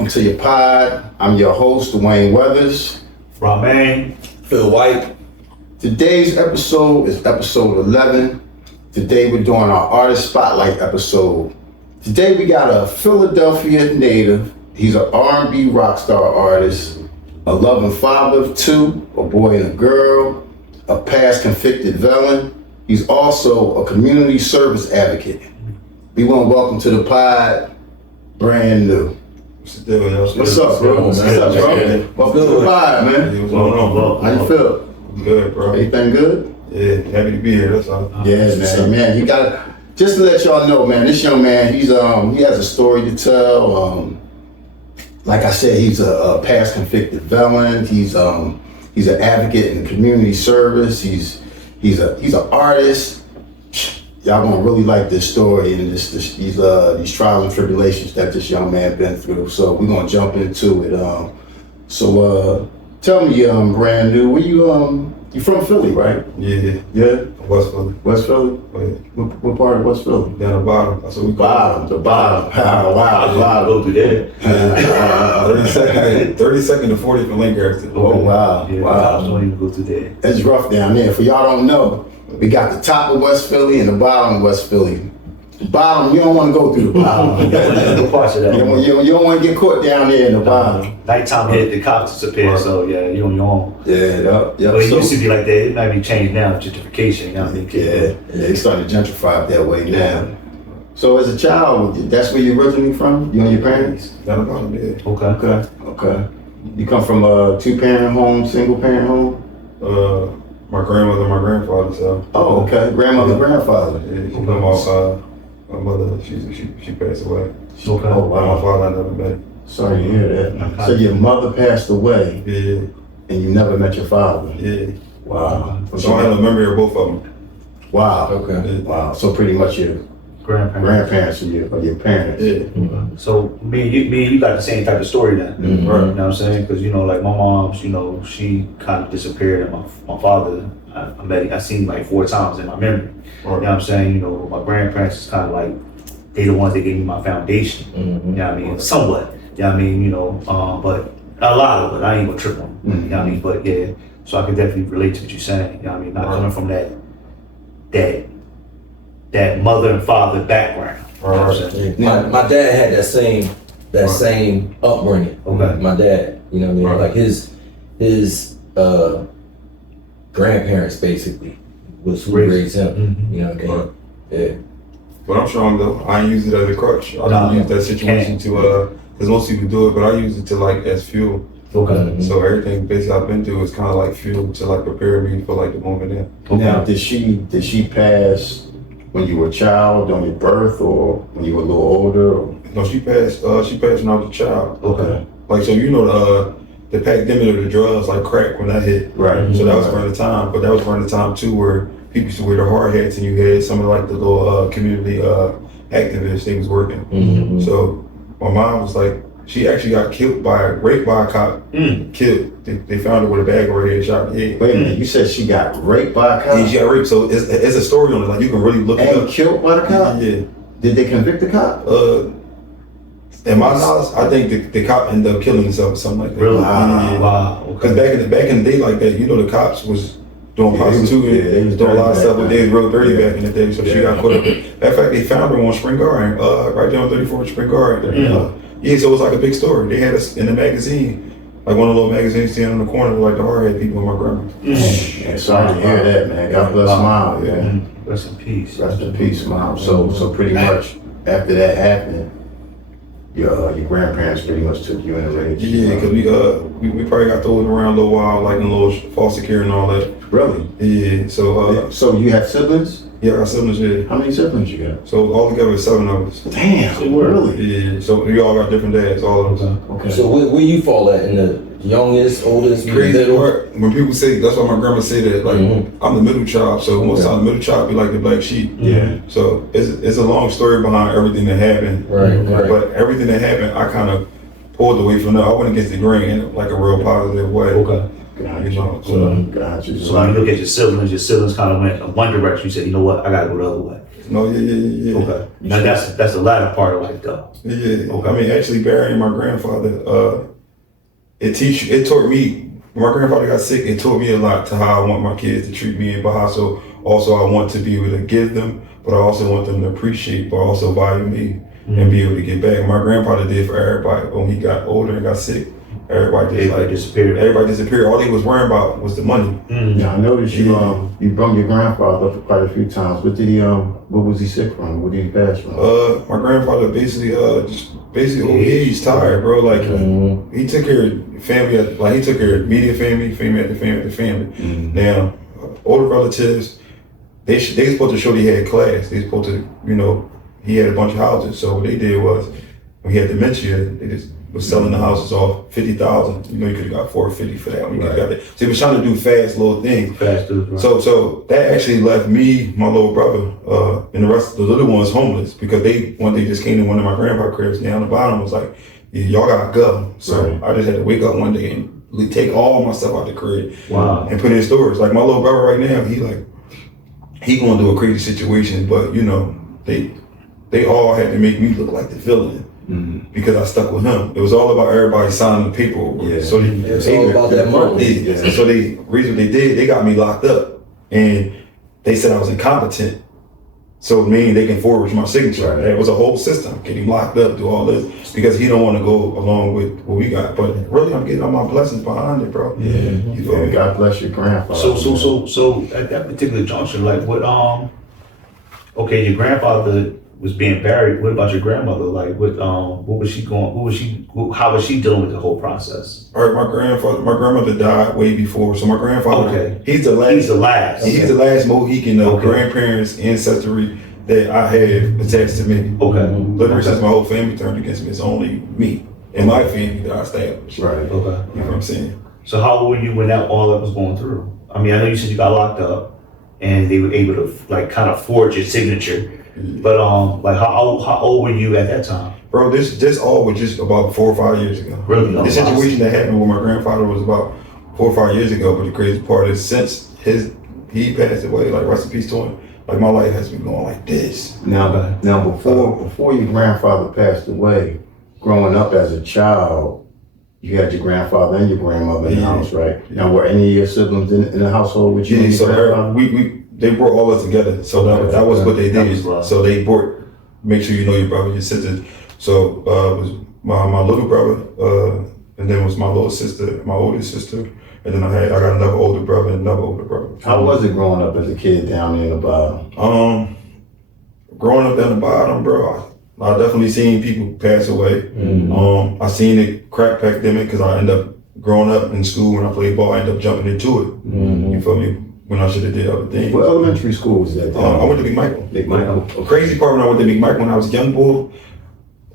welcome to your pod. I'm your host, Dwayne Weathers. Ramen. Phil White. Today's episode is episode 11. Today we're doing our artist spotlight episode. Today we got a Philadelphia native. He's an R&B rockstar artist, a loving father of two, a boy and a girl, a past convicted felon. He's also a community service advocate. We want to welcome to the pod, Brand New. What's the deal, y'all? What's up, bro? What's up, bro? Welcome to the pod, man. What's going on, bro? How you feel? Good, bro. Everything good? Yeah, happy to be here, that's all. Yeah, man. You got just to let y'all know, man. This young man, he has a story to tell. Like I said, he's a past convicted felon. He's an advocate in community service. He's an artist. Y'all gonna really like this story and these trials and tribulations that this young man been through. So we're gonna jump into it. Tell me, Brand New, where you from Philly, right? Yeah. Yeah. West Philly. West Philly? Oh, yeah. What part of West Philly? Down the bottom. That's what we call The bottom. Wow. Go through there. 32nd to 40th in Lancaster. Oh, wow. Yeah, Wow. don't even go through there. It's rough down there. For y'all don't know, we got the top of West Philly and the bottom of West Philly. The bottom, you don't want to go through the bottom. No parts of that. You don't want to get caught down there in the bottom. Nighttime hit, the cops disappear, so yeah, you on your own. Yeah. But it used to be like that. It might be changed now, gentrification. You know what I mean? Yeah, they starting to gentrify up that way now. So as a child, that's where you originally from? You and your parents? Down the bottom, yeah. Okay. You come from a two-parent home, single-parent home? My grandmother, my grandfather, so. Oh, okay. Grandmother, grandfather. Yeah, she my mother, she passed away. Okay. Oh, My wow. father I never met. Sorry to hear that. So your mother passed away Yeah, and you never met your father? yeah. Wow. So I have a memory of both of them. Wow. Okay. Wow. So pretty much your Grandparents. grandparents or your parents. Yeah. So me and you got the same type of story then. Mhm. Right. You know what I'm saying? Because like my mom's, she kind of disappeared, and my father, I seen like 4 times in my memory. Right. You know what I'm saying? My grandparents is kind of like they the ones that gave me my foundation. Mm-hmm. You know what I mean? Somewhat. You know what I mean? But a lot of it, I ain't gonna trip on. Mm-hmm. You know what I mean? But yeah, so I can definitely relate to what you're saying. You know what I mean? Not coming from that mother and father background. You know what I'm saying? Right. My dad had that same upbringing. Okay. My dad, you know what I mean? Right. Like his grandparents basically was who raised him. Mhm. You know what I mean? Right. Yeah. But I'm strong though. I ain't use it as a crutch. I don't use that situation to because most people do it, but I use it to as fuel. Okay. Mhm. So everything basically I've been through is kind of like fuel to prepare me for the moment in. Now, did she pass when you were a child, on your birth, or when you were a little older? Or? No, she passed. She passed when I was a child. Okay. So the pandemic of the drugs like crack when that hit. Right. So that was around the time, but that was around the time too where people used to wear the hard hats and you had some of the little community activists. They was working. Mhm. So my mom was she actually got raped by a cop. Killed. They found her with a bag over her head, shot in the head. Wait a minute, you said she got raped by a cop? Yeah, she got raped. So it's a story on it. You can really look it And up. killed by the cop? Yeah. Did they convict the cop? In my knowledge, I think the cop ended up killing himself or something like that. Really? Yeah. Wow. Because back in the day like that, the cops was doing Yeah, they was prostituting, doing a lot of dirty stuff, but back they was real dirty then. back in the day. So she Yeah. got caught up. Matter of fact, they found her on Spring Garden, right there on 34th Spring Garden. Yeah. So it was a big story. They had us in the magazine, one of the little magazines standing on the corner with the hard head people in my grandma. Man, sorry to hear that, man. God bless Mom. Yeah. Yeah. Rest in peace. Rest in peace, Mom. So pretty much after that happened, your grandparents pretty much took you in and raised you. Yeah, because we probably got thrown around a little while, in a little foster care and all that. Really? Yeah, so So you have siblings? yeah, I got siblings. Yeah, How many siblings you got? so all together it's 7 of us. Damn, really? Yeah, so we all got different dads, all of us. Okay. So where you fall at, in the youngest, oldest, Crazy middle? part when people say that's why my grandma say that I'm the middle child, so most times the middle child be like the black sheep. Yeah. So it's a long story behind everything that happened. Right. But everything that happened, I kind of pulled away from that. I went against the grain in a real positive way. Okay. Got you. So, Got you. So when you look at your siblings kind of went in one direction. You said, you know what, I gotta go the other way. No, yeah. Okay. Now that's the latter part of life though. Yeah. Okay. I mean, actually burying my grandfather, it taught me, when my grandfather got sick, it taught me a lot to how I want my kids to treat me, but also I want to be able to give them, but I also want them to appreciate, but also value me and be able to get back. My grandfather did for everybody. When he got older and got sick, everybody disappeared. All they was worrying about was the money. Yeah, I noticed you brung your grandfather up quite a few times. What was he sick from? What did he pass from? My grandfather basically he's tired, bro. Like he took care of family, like he took care of immediate family after family. Now, older relatives, they supposed to show they had class. They supposed to, he had a bunch of houses. So what they did was, when he had dementia, they just was selling the houses off $50,000. You could have got $450 for that. When you got it. So he was trying to do fast little things. Fast, right. So that actually left me, my little brother, and the rest of the little ones homeless because one day just came to one of my grandpa cribs down the bottom was like, yeah, y'all gotta go. So I just had to wake up one day and take all my stuff out the crib and put it in storage. Like my little brother right now, he going through a crazy situation, but they all had to make me look like the villain. Because I stuck with him. It was all about everybody signing the paperwork. Yeah. So it's all about that money. So the reason they did, they got me locked up, and they said I was incompetent. So meaning they can forge my signature. Right. It was a whole system. Get him locked up, do all this because he don't want to go along with what we got. But really, I'm getting all my blessings behind it, bro. Yeah. You feel me? God bless your grandfather. So at that particular juncture, like what? Okay, your grandfather was being buried. What about your grandmother? Like, what was she going? How was she dealing with the whole process? All right, my grandmother died way before. So my grandfather, he's the last. He's the last. He's the last Mohican of grandparents' ancestry that I have attached to me. Okay. Literally, since my whole family turned against me, it's only me and my family that I established. Right. Okay. You know what I'm saying? So how old were you when all that was going through? I mean, I know you said you got locked up, and they were able to kind of forge your signature. But how old were you at that time? Bro, this all was just about 4 or 5 years ago. Really? The situation that happened with my grandfather was about 4 or 5 years ago. But the crazy part is since he passed away, like rest in peace to him, like my life has been going like this. Now before your grandfather passed away, growing up as a child, you had your grandfather and your grandmother in the house, right? Now were any of your siblings in the household with you? Yeah, so they brought all us together. So that was what they did. So they make sure you know your brother, your sisters. So it was my little brother, and then it was my little sister, my oldest sister, and then I got another older brother and another older brother. How was it growing up as a kid down there in the bottom? Growing up down the bottom, bro, I definitely seen people pass away. I seen the crack epidemic because I ended up growing up in school when I played ball. I ended up jumping into it. You feel me? When I should have did other things. What elementary school was that? I went to Big Michael. Big Michael. Crazy part when I went to Big Michael when I was a young boy,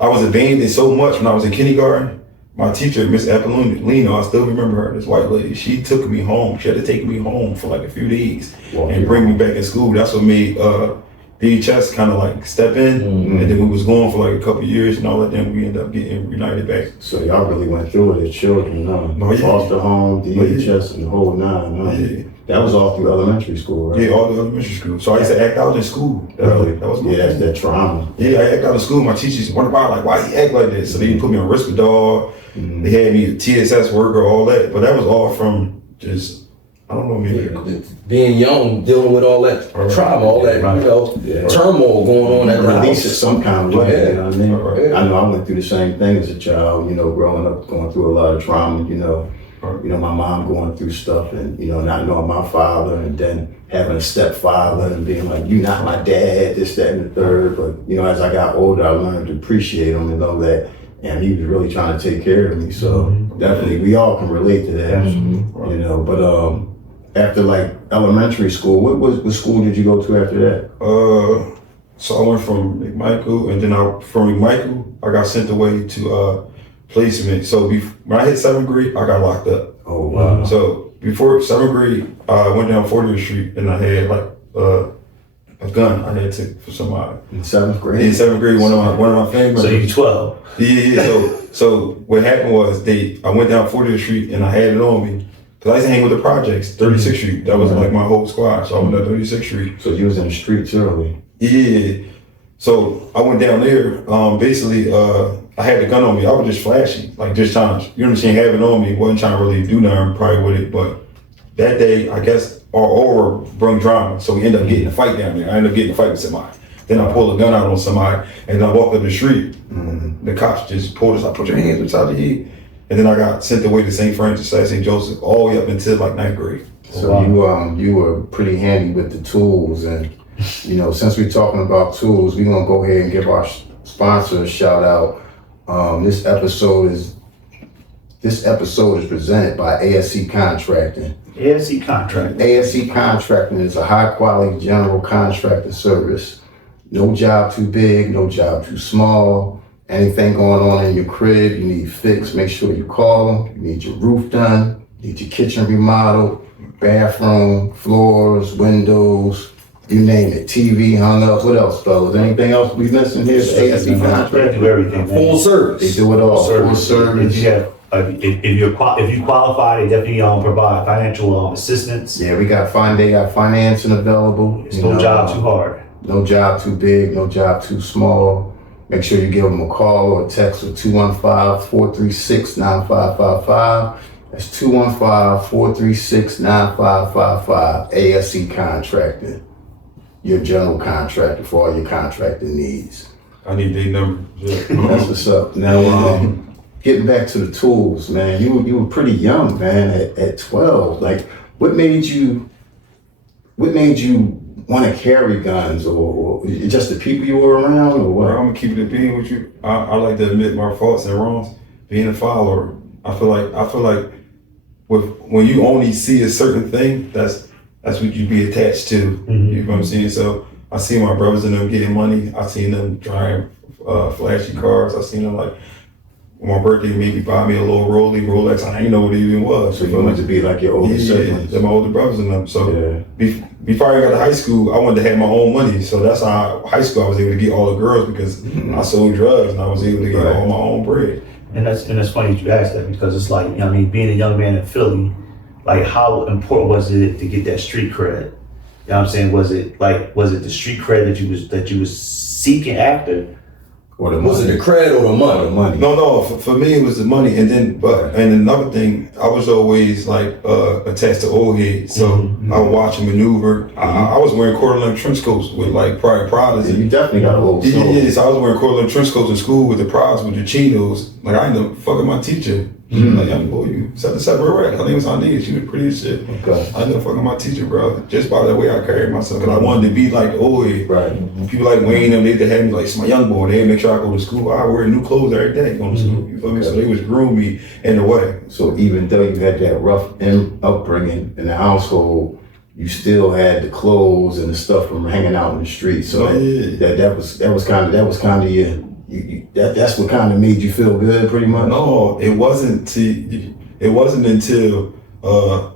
I was abandoned so much when I was in kindergarten. My teacher, Miss Appalino, I still remember her, this white lady. She took me home. She had to take me home for like a few days and bring me back in school. That's what made DHS kind of like step in. And then we was going for like a couple years and all that. Then we ended up getting reunited back. So y'all really went through it as children, huh? Foster home, DHS, and the whole nine, huh? Yeah. That was all through elementary school, right? Yeah, all the elementary school. So I used to act out in school. That was my that's that trauma. Yeah, I act out in school. My teachers wondered about like, why he act like this? So they put me on Risperdal. They had me a TSS worker, all that. But that was all from just, I don't know, maybe being young, dealing with all that trauma, all that turmoil going on at the release house. of some kind of way. You know what I mean? I know I went through the same thing as a child. Growing up, going through a lot of trauma. My mom going through stuff and, not knowing my father and then having a stepfather and being like, you're not my dad, this, that, and the third. But, as I got older, I learned to appreciate him and know that, he was really trying to take care of me. So definitely we all can relate to that, but after like elementary school, what school did you go to after that? So I went from McMichael and then from McMichael, I got sent away to placement. So when I hit 7th grade, I got locked up. Oh, wow. So before 7th grade, I went down 40th Street and I had like a gun I had to for somebody. In 7th grade? In 7th grade, one of my family members. So you 12? Yeah. So what happened was I went down 40th Street and I had it on me. Cause I used to hang with the projects, 36th Street. That was like my whole squad. So I went down 36th Street. So you was in the streets early? Yeah. So I went down there. Basically, I had the gun on me. I was just flashy, like just trying to, you know what I'm saying, have it on me. Wasn't trying to really do nothing probably with it. But that day, I guess our aura brought drama. So we ended up getting a fight down there. I ended up getting a fight with somebody. Then I pulled a gun out on somebody and I walked up the street. The cops just pulled us, like, put your hands inside your head. And then I got sent away to St. Francis, St. Joseph, all the way up until like 9th grade. So you were pretty handy with the tools, and you know, since we're talking about tools, we're gonna go ahead and give our sponsor a shout out. This episode is presented by ASC Contracting. ASC Contracting. ASC Contracting is a high quality general contracting service. No job too big, no job too small. Anything going on in your crib you need fixed, make sure you call them. You need your roof done, you need your kitchen remodeled, bathroom, floors, windows, you name it. TV hung up. What else, fellas? Anything else we missing here? ASC They Contracting. do everything. Full service. They do it all. Full service. If you have, if you qualify, they definitely provide financial assistance. Yeah, they got financing available. It's no job too hard. No job too big, no job too small. Make sure you give them a call or a text with 215-436-9555. That's 215-436-9555. ASC Contracting. Your general contractor for all your contracting needs. I need their number. That's what's up. Now, getting back to the tools, man, you were pretty young, man, at 12. Like, what made you want to carry guns, or just the people you were around, or what? I'm gonna keep it being with you. I like to admit my faults and wrongs. Being a follower, I feel like when you only see a certain thing, that's what you be attached to. Mm-hmm. You know what I'm saying? So I see my brothers and them getting money. I seen them driving flashy cars. I seen them like on my birthday maybe buy me a little Rolex. I didn't know what it even was. So you wanted to be like your older siblings? Yeah, my older brothers and them. So before I got to high school, I wanted to have my own money. So that's how high school I was able to get all the girls, because I sold drugs and I was able to get all my own bread. And that's funny that you asked that, because it's like, you know, I mean, being a young man in Philly, like, how important was it to get that street cred? You know what I'm saying? Was it the street cred that you was seeking after? Or the Was it the credit or the money? No. For me, it was the money, and another thing, I was always like attached to old heads, so I would watch them maneuver. I was wearing quarter-length trench coats with like Pradas. Yeah, you definitely got a little soul. Yeah, so I was wearing quarter-length trench coats in school with the Pradas with the chinos. Like, I ended up fucking my teacher. She was like, young boy, you set the separate rack. Her name was Ania. She was pretty as shit. Okay. I ended up fucking my teacher, bro, just by the way I carried myself, because I wanted to be like the old head. Right. People like Wayne, them, they had me like, it's my young boy. They make sure I go to school. I wear new clothes every day going to school. You feel me? So they was groom me in a way. So even though you had that rough upbringing in the household, you still had the clothes and the stuff from hanging out in the street. So that was kind of your. That's what kind of made you feel good, pretty much. No, it wasn't until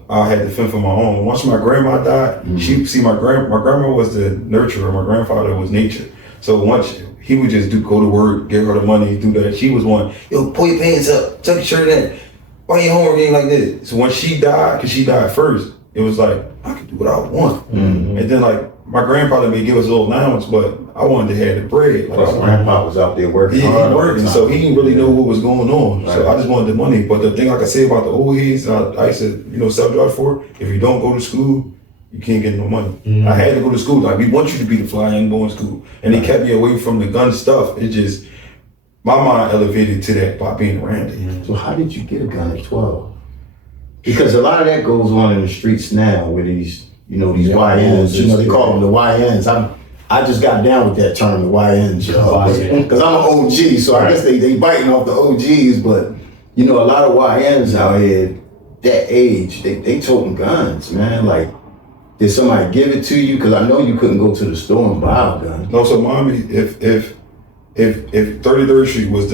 I had to fend for my own. Once my grandma died, my grandma was the nurturer. My grandfather was nature. So once he would just go to work, give her the money, do that. She was one, yo, pull your pants up, tuck your shirt in. Why your homework ain't like this? So when she died, because she died first, it was like, I could do what I want. And then like, my grandfather may give us a little allowance, but I wanted to have the bread. Plus, grandpa was out there working hard. Working, so he didn't really know what was going on. Right. So I just wanted the money. But the thing, like I say about the old heads, I used to, self-drive for, if you don't go to school, you can't get no money. I had to go to school. Like, we want you to be the fly young boy in school. And they kept me away from the gun stuff. It just, my mind elevated to that by being around it. So how did you get a gun at 12? Because a lot of that goes on in the streets now with these, these YNs. They call them the YNs. I just got down with that term, the YNs, because I'm an OG, so I guess they biting off the OGs, but a lot of YNs out here, that age, they toting guns, man. Like, did somebody give it to you? Because I know you couldn't go to the store and buy a gun. No, so mommy, if 33rd Street was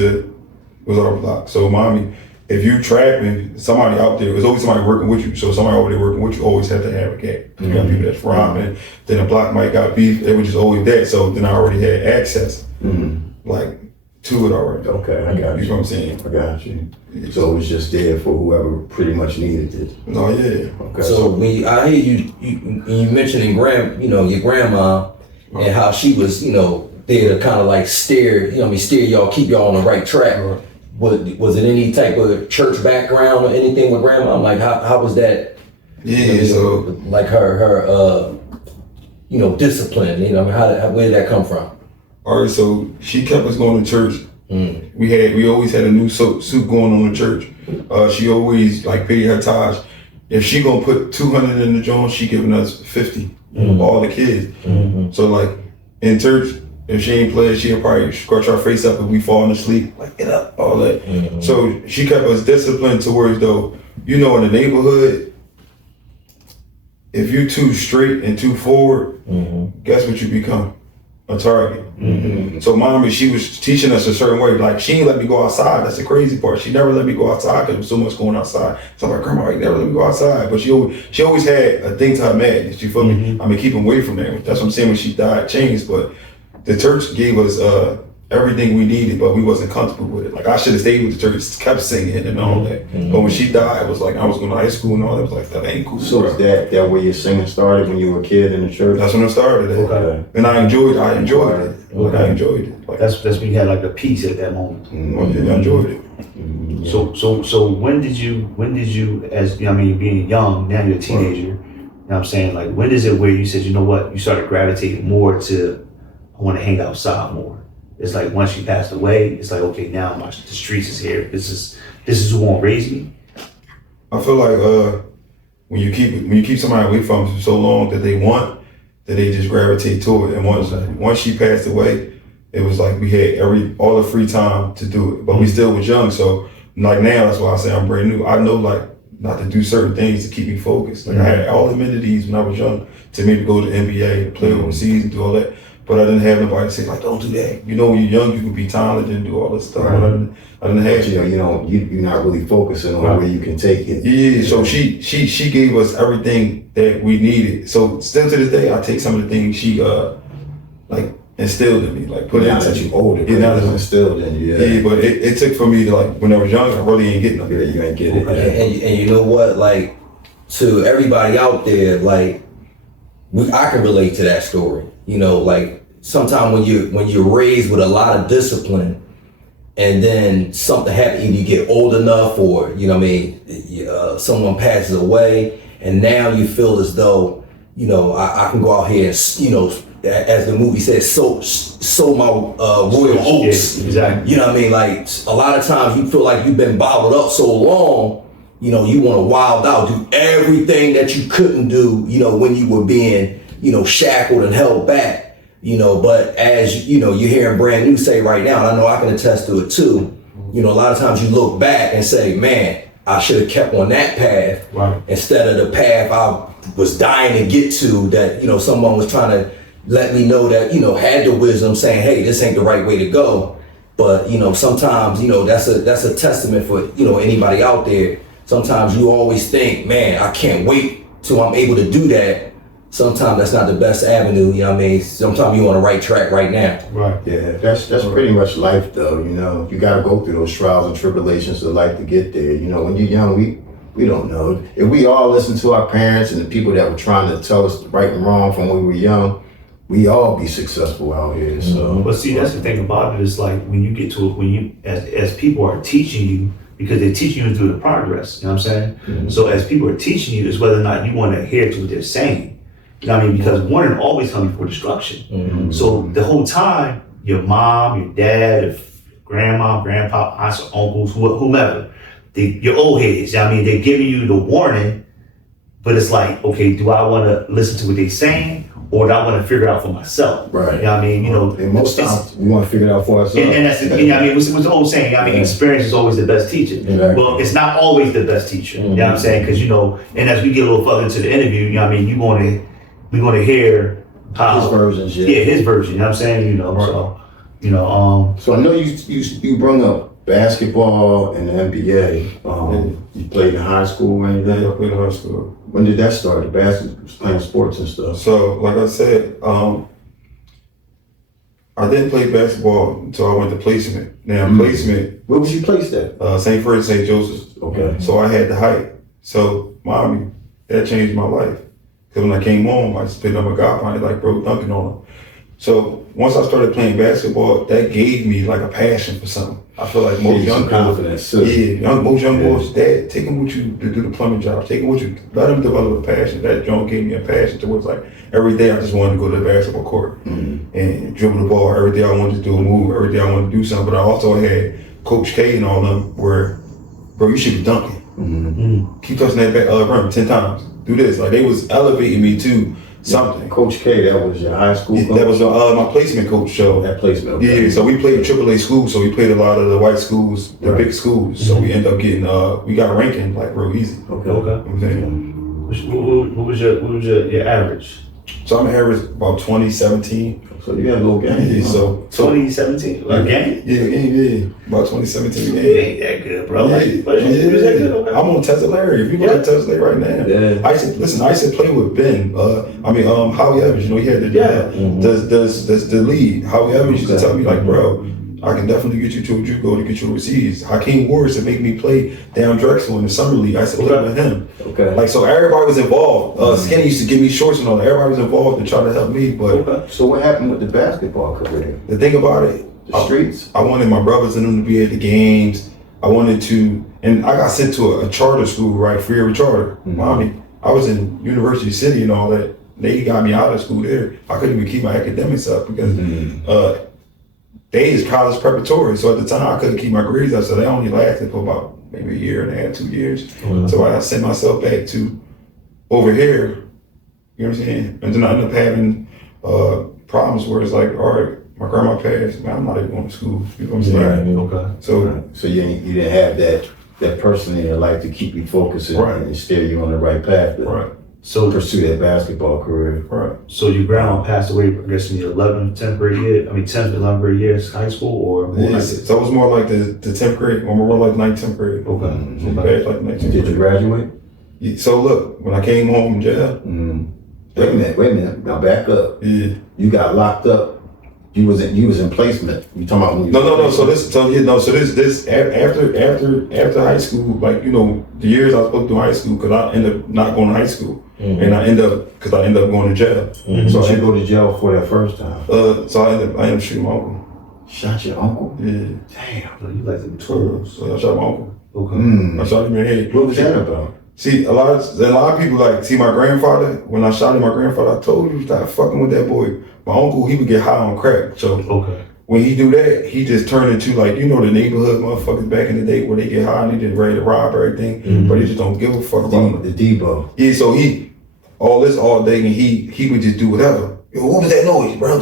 our block, so mommy, if you trapping somebody out there, there's always somebody working with you. So somebody over there working with you always have to have a cat. You got people that's robbing, then a block might got beef, they were just always that. So then I already had access, like, to it already. Okay, I got you. You know what I'm saying? I got you. So it was just there for whoever pretty much needed it. No, yeah. Okay. So when I hear you mentioning your grandma, and how she was, there to kind of like steer y'all, keep y'all on the right track. Right. Was it any type of church background or anything with grandma? Like how was that? Yeah, so like her discipline. Where did that come from? all right, so she kept us going to church. We always had a new suit going on in church. She always like paid her tithes. If she gonna put 200 in the joint, she giving us 50. All the kids. So like in church, if she ain't played, she'll probably scratch our face up if we falling asleep. Like get up, all that. So she kept us disciplined towards though. In the neighborhood, if you too straight and too forward, guess what you become? A target. So mommy, she was teaching us a certain way. Like she ain't let me go outside. That's the crazy part. She never let me go outside because there was so much going outside. So I'm like, grandma, you never let me go outside. But she always had a thing to her madness. You feel me? I mean, keep away from there. That's what I'm saying. When she died, changed. But the church gave us everything we needed, but we wasn't comfortable with it. Like I should have stayed with the church, kept singing and all that. But when she died, it was like I was going to high school and all that. It was like that ain't cool. So is that where your singing started when you were a kid in the church? That's when it started. Okay. And I enjoyed it. Like Okay. I enjoyed it. Like, That's when you had like a peace at that moment. I enjoyed it. So when did you as being young, now you're a teenager, you know what I'm saying? Like when is it where you said, you know what, you started gravitating more to I want to hang outside more? It's like once she passed away, it's like, okay, now the streets is here. This is who won't raise me. I feel like when you keep somebody away from them for so long that they just gravitate to it. And once she passed away, it was like we had all the free time to do it, but we still was young. So like now, that's why I say I'm brand new. I know like not to do certain things to keep me focused. Like I had all the amenities when I was young to maybe go to the NBA, play overseas, and do all that. But I didn't have nobody to say like, don't do that. When you're young, you can be talented and do all this stuff. Right. I didn't have. You're not really focusing on where you can take it. Yeah. So she gave us everything that we needed. So still to this day, I take some of the things she like instilled in me, like put now into that you older, now that it's instilled in you. Yeah, but it took for me to like when I was young, I really ain't getting nothing. Yeah, you ain't get it. And you know what? Like to everybody out there, like I can relate to that story. Like sometimes when you're raised with a lot of discipline, and then something happens, either you get old enough, or someone passes away, and now you feel as though I can go out here and as the movie says, sow my royal oats. Yeah, exactly. You know what I mean? Like a lot of times you feel like you've been bottled up so long, you want to wild out, do everything that you couldn't do, when you were being, shackled and held back, but as you're hearing Brand New say right now, and I know I can attest to it too, a lot of times you look back and say, man, I should have kept on that path instead of the path I was dying to get to, that, someone was trying to let me know that, had the wisdom saying, hey, this ain't the right way to go. But, sometimes, that's a testament for, anybody out there. Sometimes you always think, man, I can't wait till I'm able to do that. Sometimes that's not the best avenue, Sometimes you're on the right track right now. Right. Yeah, that's pretty much life though, You gotta go through those trials and tribulations of life to get there. When you're young, we don't know. If we all listen to our parents and the people that were trying to tell us right and wrong from when we were young, we all be successful out here. So, but see, that's the thing about it. Is like when you get to it, when you as people are teaching you, because they're teaching you through the progress. You know what I'm saying? So as people are teaching you, is whether or not you want to adhere to what they're saying. You know what I mean? Because warning always comes before destruction. So the whole time, your mom, your dad, if grandma, grandpa, aunts, or uncles, whomever, your old heads. You know what I mean? They're giving you the warning, but it's like, okay, do I want to listen to what they're saying? Or do I want to figure it out for myself? Right. You know what I mean? And most times we want to figure it out for ourselves. And that's the, what's the old saying? Experience is always the best teacher. Exactly. Well, it's not always the best teacher. You know what I'm saying? Because and as we get a little further into the interview, we're going to hear how his versions. Yeah, his version. You know what I'm saying? So I know you brought up basketball and the NBA. You played in high school or anything? Yeah, I played in high school. When did that start? The basketball, playing sports and stuff. So, like I said, I didn't play basketball until I went to placement. Now, placement. Where was you placed at? St. Fred, St. Joseph's. Okay. So I had the height. So, that changed my life. Because when I came home, I just picked up a guy, I like broke dunking on him. So once I started playing basketball, that gave me like a passion for something. I feel like most young confidence. most young boys, Dad, take them with you to do the plumbing job. Take them with you. Let them develop a passion. That joint gave me a passion towards like every day I just wanted to go to the basketball court and dribble the ball. Every day I wanted to do a move. Every day I wanted to do something. But I also had Coach K and all them where, bro, you should be dunking. Keep touching that rim 10 times. Do this. Like they was elevating me to something. Coach K, that was your high school coach? That was my placement coach show. That placement. Okay. Yeah, so we played AAA schools, so we played a lot of the white schools, the big schools. So we ended up getting we got ranking like real easy. Okay. You know what I'm saying? What was your average? So I'm average about 2017. So you had a little game. Yeah, so 2017, a game? Yeah. About 2017 You game. ain't that good, bro. Yeah, You was that good? Okay. I'm on Tesla Larry. If you look at Tesla Larry right now, I used to play with Ben. Howie Evans. You know, he had the lead. Howie Evans used to tell me like, bro, I can definitely get you to a JUCO to get you overseas. Hakeem Warris to make me play down Drexel in the summer league. I used to play with him. Okay. Like so, everybody was involved. Skinny used to give me shorts and all that. Everybody was involved to try to help me. But So what happened with the basketball career? the thing about it, The streets? I wanted my brothers and them to be at the games. I wanted to, and I got sent to a charter school, right? Free of charter. Mommy, I was in University City and all that. They got me out of school there. I couldn't even keep my academics up because they is college preparatory. So at the time I couldn't keep my grades up. So they only lasted for about maybe a year and a half, 2 years. So I sent myself back to over here. You know what I'm saying? And then I ended up having problems where it's like, all right, my grandma passed, man, I'm not even going to school. You know what I'm saying? Okay. So you didn't have that person in your life to keep you focused and steer you on the right path to pursue that basketball career. Right. So your grandma passed away, I guess, in your 11th, 10th grade year? 10th, 11th grade years, high school, or more? Yeah, so it was more like the 10th grade, or more like 9th, 10th grade. Okay. So passed like 9th, 10th Did you graduate? Yeah, so look, when I came home from jail. Wait a minute. Now back up. Yeah. You got locked up. You was in placement. You talking about when you No. So this after high school, like the years I was supposed to do high school, because I ended up not going to high school, and I ended up going to jail. So I go to jail for that first time. So I ended up shooting my uncle. Shot your uncle? Yeah. Damn. You like the twirls. So I shot my uncle. Okay. I shot him in the head. What was that about? See, a lot of people my grandfather. When I shot at my grandfather, I told you stop fucking with that boy. My uncle, he would get high on crack. So when he do that, he just turned into like, the neighborhood motherfuckers back in the day where they get high and they just ready to rob everything, but they just don't give a fuck about The Debo. Yeah, so he all day and he would just do whatever. Yo, what was that noise, bro?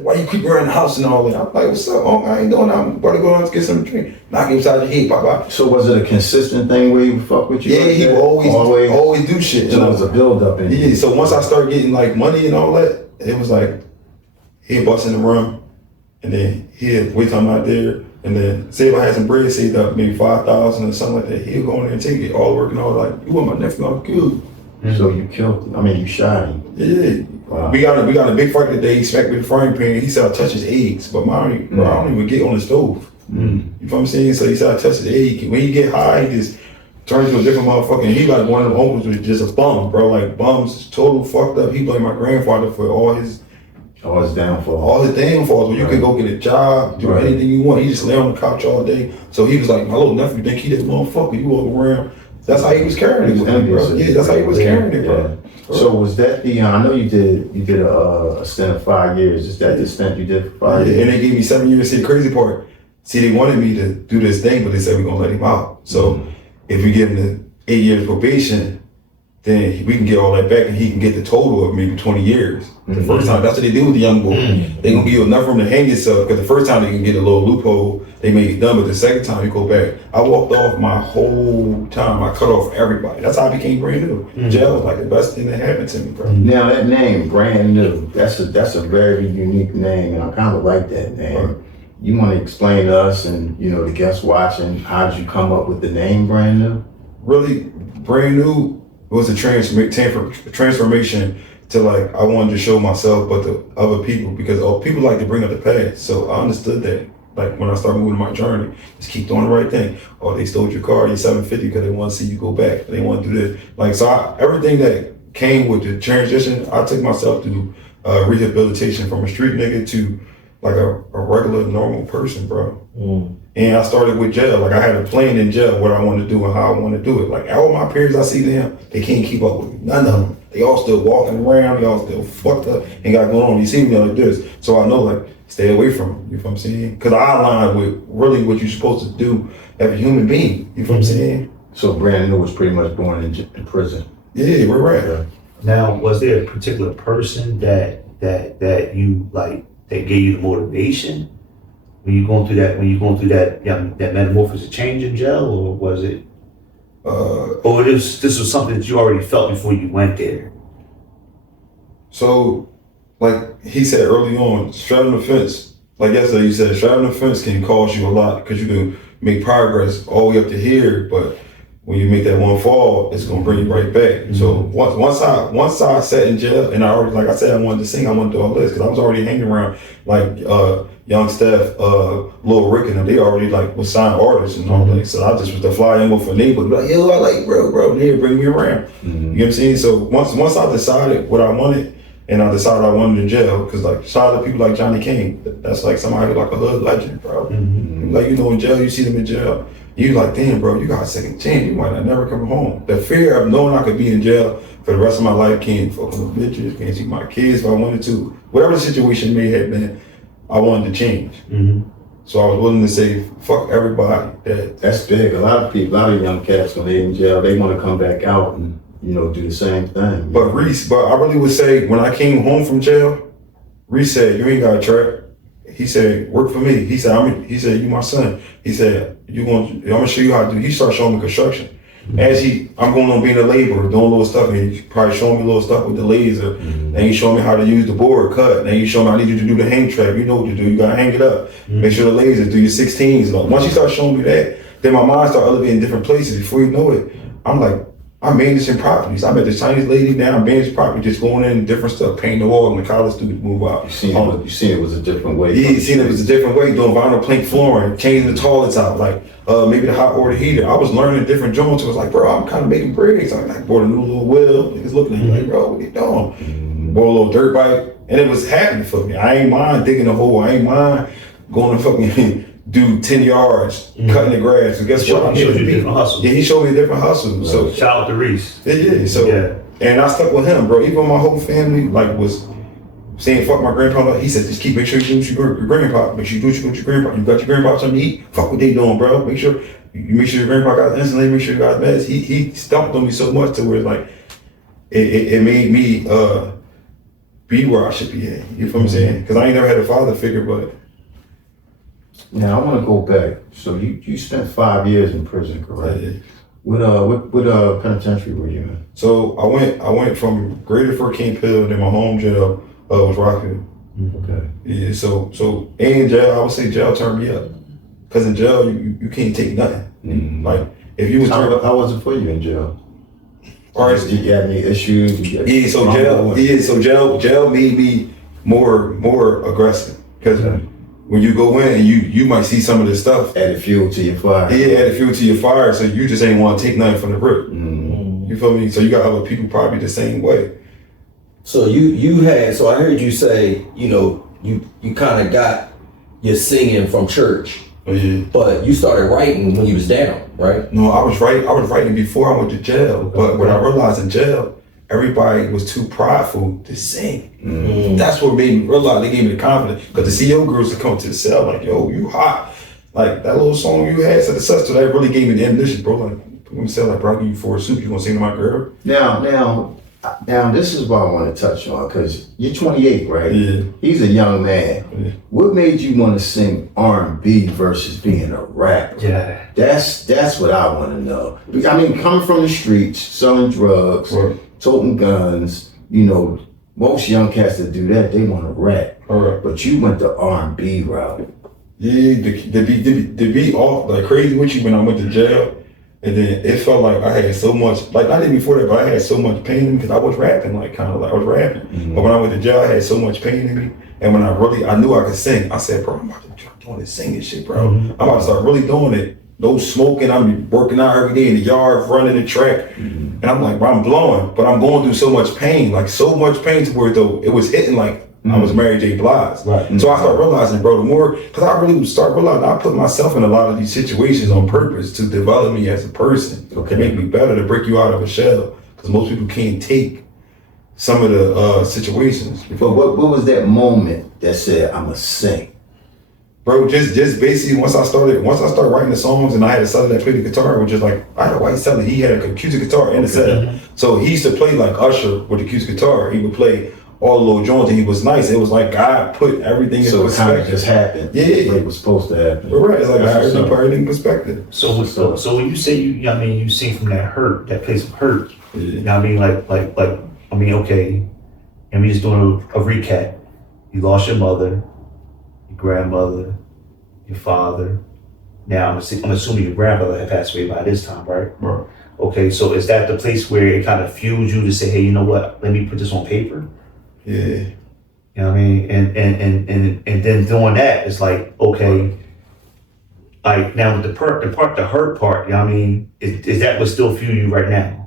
Why you keep around the house and all that? I'm like, what's up, Uncle? I ain't doing nothing. I'm about to go down and get some drink. Knock him upside the head, bye. So was it a consistent thing where he would fuck with you? Yeah, like he would always do shit. So it was a build up in Yeah, so once I started getting like money and all that, it was like he'd bust in the room and then he'd wait till I'm out there and then say if I had some bread saved up, maybe 5,000 or something like that, he'd go in there and take it, all working all like, you want my nephew, I'll kill you. So you killed him. You shot him. Yeah. Wow. We got a big fight today. He smacked me with the frying pan. He said I touch his eggs, but I don't even get on the stove. You know what I'm saying? So he said I touch his egg. When you get high, he just turns to a different motherfucker. And he like one of them uncles was just a bum, bro. Like bums, total fucked up. He blamed my grandfather for all his downfalls. All his downfalls. Where you could go get a job, do anything you want. He just lay on the couch all day. So he was like, my little nephew think he that motherfucker. You walk around. That's how he was carrying it, bro. Yeah, that's how he was carrying it, bro. So was that I know you did a stint of 5 years. Is that the stint you did for 5 years? And they gave me 7 years. See, the crazy part, they wanted me to do this thing, but they said we're gonna let him out. So if we give him the 8 years probation, then we can get all that back and he can get the total of maybe 20 years. The first time, that's what they do with the young boy. They gonna give you enough room to hang yourself, because the first time they can get a little loophole, they make it done, but the second time you go back. I walked off my whole time. I cut off everybody. That's how I became brand new. Jail was like the best thing that happened to me, bro. Now that name, Brand New, that's a very unique name, and I kind of like that name. Right. You want to explain to us and the guests watching, how did you come up with the name Brand New? Really, Brand New was a transformation to like, I wanted to show myself, but to other people, because people like to bring up the past. So I understood that. Like when I started moving my journey, just keep doing the right thing. Or they stole your car, you're 750 because they want to see you go back. They want to do this. Like, so everything that came with the transition, I took myself through rehabilitation from a street nigga to like a regular normal person, bro. And I started with jail. Like I had a plan in jail what I wanted to do and how I want to do it. Like all my peers I see them, they can't keep up with me. None of them. They all still walking around. They all still fucked up and got going on. You see me like this. So I know like stay away from them. You know what I'm saying? Because I align with really what you're supposed to do as a human being. You know what I'm saying? So Brand New was pretty much born in prison. Yeah, we're right. Now, was there a particular person that you like that gave you the motivation when you going through that that metamorphosis change in jail, or was it? Or this was something that you already felt before you went there? So, like he said early on, straddling the fence. Like yesterday, you said straddling the fence can cost you a lot because you can make progress all the way up to here, but when you make that one fall, it's gonna bring you right back. So once I sat in jail, and I already, like I said, I wanted to sing, I wanted to do all this because I was already hanging around like Young Steph, Lil Rick, and them. They already like was signed artists and all that. So I just was the fly in with a neighbor, like, yo, I like bro, here, bring me around. You know what I'm saying? So once I decided what I wanted, and I decided I wanted in jail, because like shout out to people like Johnny King, that's like somebody like a hood legend, bro. Like in jail, you see them in jail. You like, damn, bro, you got a second chance. You might not never come home. The fear of knowing I could be in jail for the rest of my life, can't fuck with bitches, can't see my kids if I wanted to. Whatever the situation may have been, I wanted to change. So I was willing to say, fuck everybody. That's big. A lot of young cats, when they're in jail, they want to come back out and, do the same thing. But I really would say, when I came home from jail, Reese said, you ain't got a trap. He said, work for me. He said, you my son. He said, I'm gonna show you how to do. He started showing me construction. As I'm going on being a laborer, doing little stuff, and he's probably showing me little stuff with the laser. And he's showing me how to use the board cut. And he's showing me I need you to do the hang trap. You know what to do. You gotta hang it up. Make sure the laser, do your 16s. Once you start showing me that, then my mind started elevating different places. Before you know it, I'm like, I'm managing properties. I met this Chinese lady now, I'm managing property, just going in different stuff, painting the wall, and the college students move out. You seen it was a different way. Yeah, you seen it was a different way, doing vinyl plank flooring, changing the toilets out, like maybe the hot water heater. I was learning different joints. I was like, bro, I'm kind of making bricks. I like bought a new little wheel. Niggas looking at me like, bro, what you doing? Bought a little dirt bike, and it was happening for me. I ain't mind digging a hole. I ain't mind going to fucking do 10 yards, cutting the grass. So guess what? He showed you a different hustle. Yeah, he showed me a different hustle. So shout out to Reese. Yeah. So and I stuck with him, bro. Even my whole family like was saying fuck my grandpa. He said, just make sure you do what your grandpa. Make sure you do what you want your grandpa. You got your grandpa something to eat. Fuck what they doing, bro. Make sure your grandpa got insulin. Make sure you got meds. He stumped on me so much to where like it made me be where I should be at. You know what I'm saying? Because I ain't never had a father figure, but. Now I want to go back. So you spent 5 years in prison, correct? Yeah. What penitentiary were you in? So I went from Greater Fort King Hill, then my home jail was Rockville. Okay. Yeah. So in jail, I would say jail turned me up, because in jail you can't take nothing. Like if you was how was it for you in jail? Did you have any issues? So jail made me more aggressive, because. When you go in and you might see some of this stuff. Added fuel to your fire. Yeah, added fuel to your fire, so you just ain't want to take nothing from the rip. You feel me? So you got other people probably the same way. So so I heard you say, you kind of got your singing from church. Yeah. But you started writing when you was down, right? No, I was writing before I went to jail. But what I realized in jail, everybody was too prideful to sing. That's what made me realize. They gave me the confidence, because the CO girls would come to the cell like, yo, you hot. Like that little song you had said the such, so that really gave me the ammunition, bro. Like put me cell like, bro, I'll give you 4 suits, you gonna sing to my girl? Now this is what I want to touch on, because you're 28, right? Yeah. He's a young man. Yeah. What made you want to sing R&B versus being a rapper? Yeah. That's what I want to know. I mean, coming from the streets, selling drugs, toting guns, most young cats that do that, they want to rap. But you went the R&B route. Yeah, the beat off like crazy with you when I went to jail. And then it felt like I had so much, like not even before that, but I had so much pain in me because I was rapping, like kind of like I was rapping. But when I went to jail, I had so much pain in me. And when I knew I could sing, I said, bro, I'm about to start doing this singing shit, bro. I'm about to start really doing it. No smoking, I'm working out every day in the yard, running the track. And I'm like, bro, I'm blowing, but I'm going through so much pain to where though it was hitting like I was Mary J. Blige. Right. So I started realizing, bro, the more, because I really start realizing I put myself in a lot of these situations on purpose to develop me as a person, to make me better, to break you out of a shell. Because most people can't take some of the situations. But what was that moment that said, I'm gonna sing? Bro, just basically once I started writing the songs and I had a seller that played the guitar, which is like, I had a white seller, he had a acoustic guitar in the set. So he used to play like Usher with the acoustic guitar. He would play all the little joints and he was nice. It was like God put everything in perspective. So it kind of just happened. Yeah. It was supposed to happen. Right, it's like I put everything in perspective. So when you say you sing from that hurt, that place of hurt, you know what I mean? Like, okay, and we just doing a recap. You lost your mother, your grandmother, your father. Now I'm assuming your grandmother had passed away by this time, right? Right. Okay, so is that the place where it kind of fuels you to say, hey, you know what? Let me put this on paper. Yeah. You know what I mean? And then doing that, it's like, okay, like now the hurt part, you know what I mean? Is that what still fuel you right now?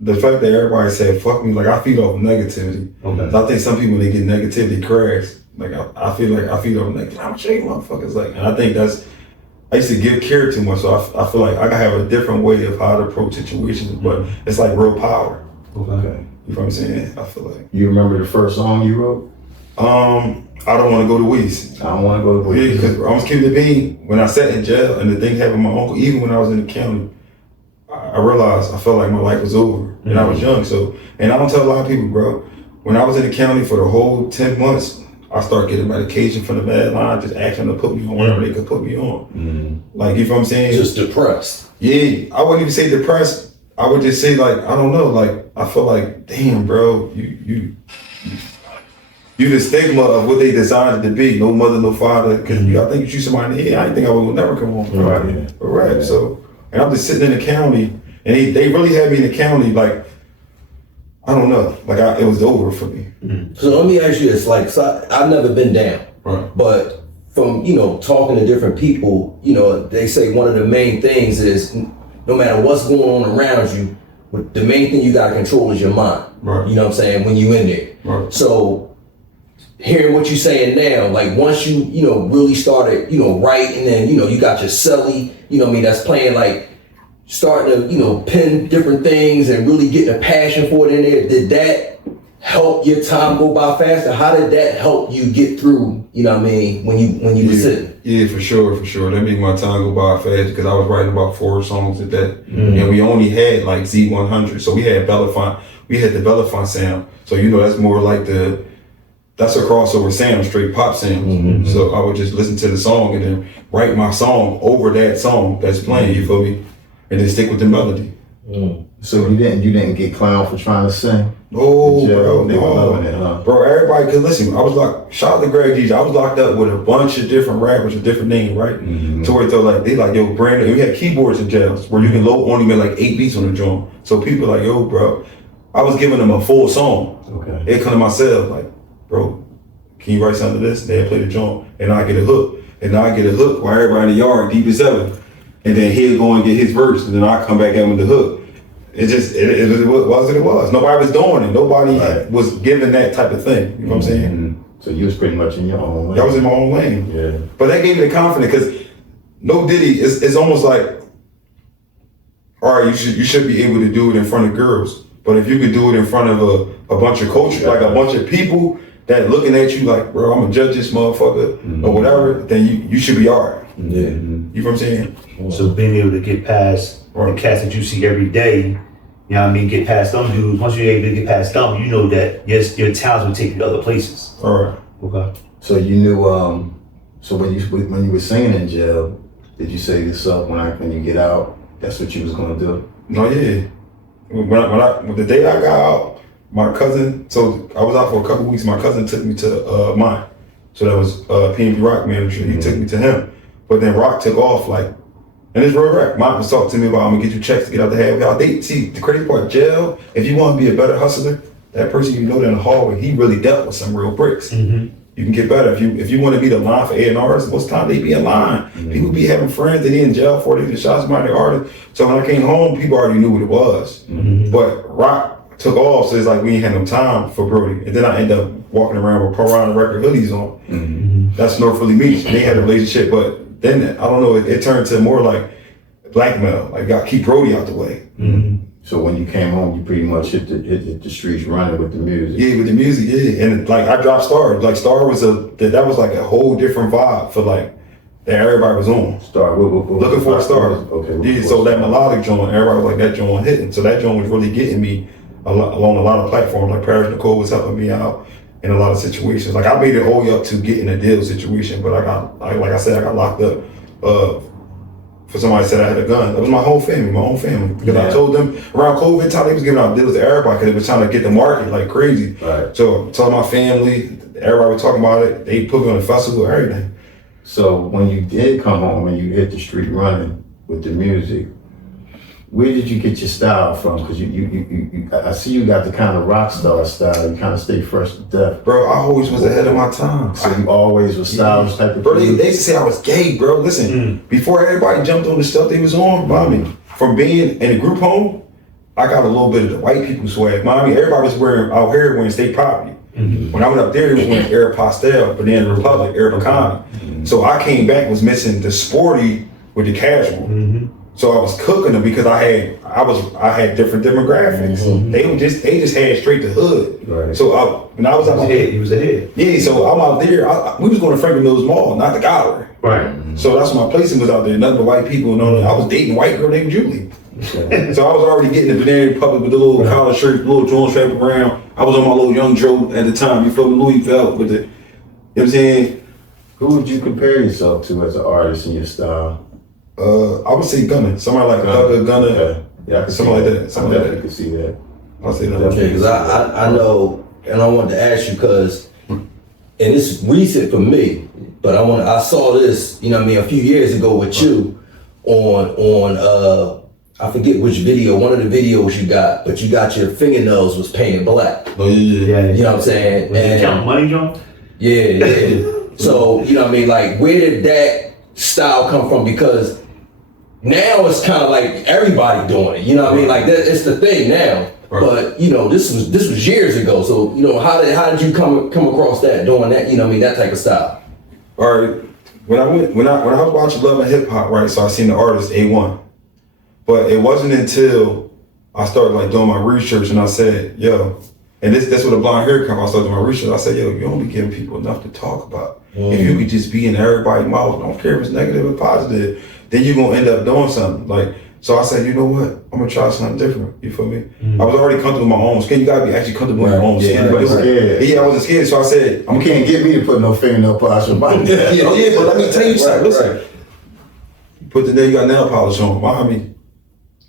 The fact that everybody said fuck me, like I feed off negativity. Okay. I think some people they get negativity crash. Like I feel like I feed off negativity. I'm sure you motherfuckers like, and I think I used to give care too much, so I feel like I gotta have a different way of how to approach situations, but it's like real power. Okay. You know what I'm saying? I feel like. You remember the first song you wrote? I don't want to go to waste. I don't want to go to waste. Yeah, because I was keeping the bean when I sat in jail and the thing happened with my uncle. Even when I was in the county, I realized I felt like my life was over, and I was young. So, and I don't tell a lot of people, bro. When I was in the county for the whole 10 months, I started getting medication from the med line, just asking them to put me on whatever they could put me on. Like, you know what I'm saying? Just depressed. Yeah, I wouldn't even say depressed. I would just say like, I don't know, like I feel like, damn, bro, you the stigma of what they designed it to be. No mother, no father. Because I think you shoot somebody in the head, I didn't think I would never come home. Right. So, and I'm just sitting in the county, and they really had me in the county, like, I don't know, like it was over for me. So let me ask you this, like, so I've never been down, Right. but from, talking to different people, they say one of the main things is no matter what's going on around you, the main thing you got to control is your mind. Right. You know what I'm saying? When you in there. Right. So hearing what you're saying now, like once you, really started, writing and, you got your celly, that's playing like starting to, pen different things and really getting a passion for it in there. Did that help your time go by faster? How did that help you get through, when you were sitting? Yeah, for sure. That made my time go by fast because I was writing about 4 songs a day. And we only had like Z100. So we had Belafonte, we had the Belafonte sound. So that's more like that's a crossover sound, straight pop sound. So I would just listen to the song and then write my song over that song that's playing, you feel me? And then stick with the melody. So you didn't get clowned for trying to sing? Oh, bro, they were loving it, huh? Bro, everybody could listen. I was locked. Shout out to Greg G's. I was locked up with a bunch of different rappers with different names, right? To where they like, yo, BRANNEW. We had keyboards in jails where you can only make like 8 beats on the drum. So people like, yo, bro, I was giving them a full song. Okay. They come to myself like, bro, can you write something to this? They play the drum, and I get a hook, while everybody in the yard deep as ever, and then he'll go and get his verse, and then I come back in with the hook. It was what it was. Nobody was doing it. Nobody was giving that type of thing. You know what I'm saying? So you was pretty much in your own lane. I was in my own lane. Yeah. But that gave me the confidence because no Diddy it's almost like, all right, you should be able to do it in front of girls. But if you could do it in front of a bunch of culture, like a bunch of people that looking at you like, bro, I'm gonna judge this motherfucker or whatever, then you should be all right. Yeah. You know what I'm saying? So being able to get past the cats that you see every day, you know what I mean, get past them dudes. Once you're able to get past them, you know that your talents will take you to other places. All right. Okay. So you knew, so when you were singing in jail, did you say to yourself, when you get out, that's what you was gonna do? No, yeah. When the day I got out, my cousin, so I was out for a couple weeks, my cousin took me to mine. So that was P&B Rock manager, he took me to him. But then Rock took off like, and it's real rap. Mike was talking to me about, I'm gonna get you checks to get out the half. They see the crazy part, jail, if you want to be a better hustler, that person you know in the hallway, he really dealt with some real bricks. You can get better. If you want to be the line for A&Rs, most time they be in line. People be having friends that they in jail for, they just shot somebody artist. So when I came home, people already knew what it was. But rock took off, so it's like we ain't had no time for Brody. And then I end up walking around with Piranha record hoodies on. That's North Philly Beach. And they had a relationship, but then I don't know, it turned to more like blackmail. Like, gotta keep Brody out the way. So when you came home, you pretty much hit the streets running with the music. Yeah, with the music, yeah. And like I dropped Star. Like Star was that was like a whole different vibe for like that everybody was on. Star, Looking for a Star. Okay. Yeah, so that melodic joint, everybody was like, that joint hitting. So that joint was really getting me along a lot of platforms. Like Paris Nicole was helping me out in a lot of situations. Like I made it all the way up to getting a deal situation, but I got locked up for somebody said I had a gun. That was my whole family, Because I told them around COVID time, they was giving out deals to everybody because they was trying to get the market like crazy. Right. So I told my family, everybody was talking about it. They put me on the festival, everything. So when you did come home and you hit the street running with the music, where did you get your style from? Because you I see you got the kind of Rockstar style. You kind of stay fresh to death. Bro, I always was ahead of my time. So you always was stylish type of Bro, they dude? used to say I was gay, bro. Listen, before everybody jumped on the stuff they was on, from being in a group home, I got a little bit of the white people swag. Everybody was out here wearing state property. When I went up there, they was wearing Air Pastel, but then Republic, Air Bacana. So I came back, was missing the sporty with the casual. So I was cooking them because I had different demographics. They just had straight to hood. Right. So when I was out there, He was ahead. yeah. So I'm out there. We was going to Franklin Mills Mall, not the gallery. Right. So that's my placing was out there. Nothing but white people. I was dating a white girl named Julie. So I was already getting the Banana Republic with the little collar shirt, little Jones strap around. I was on my little Young Joe at the time. You feel me? Louis Vuitton with the, you know what I'm saying? Who would you compare yourself to as an artist in your style? I would say Gunna. Somebody like Thugger, Gunna. Yeah, I can something like that. I Something like definitely that. can see that. I'll say that. Definitely. Because I know, and I wanted to ask you because, and it's recent for me, but I saw this, a few years ago with you on I forget which video, one of the videos you got, but you got your fingernails was painted black. Oh yeah. You know what I'm saying? Was it Count Money, John? Yeah. So, like where did that style come from? Because now it's kind of like everybody doing it. You know what I mean? Like it's the thing now. Right. But this was years ago. So how did you come across that doing that? That type of style. All right. When I was watching Love and Hip Hop, right? So I seen the artist A1, but it wasn't until I started like doing my research and I said, yo, and that's where the blonde hair come. I started doing my research. I said, yo, you don't be giving people enough to talk about. If you could just be in everybody's mouth, don't care if it's negative or positive, then you're gonna end up doing something. Like, so I said, you know what? I'm gonna try something different. You feel me? I was already comfortable in my own skin. You gotta be actually comfortable in your own skin. I wasn't scared. So I said, you can't get me to put no fingernail polish on my yeah, but let me tell you something. Listen, Right. you put the nail, you got nail polish on.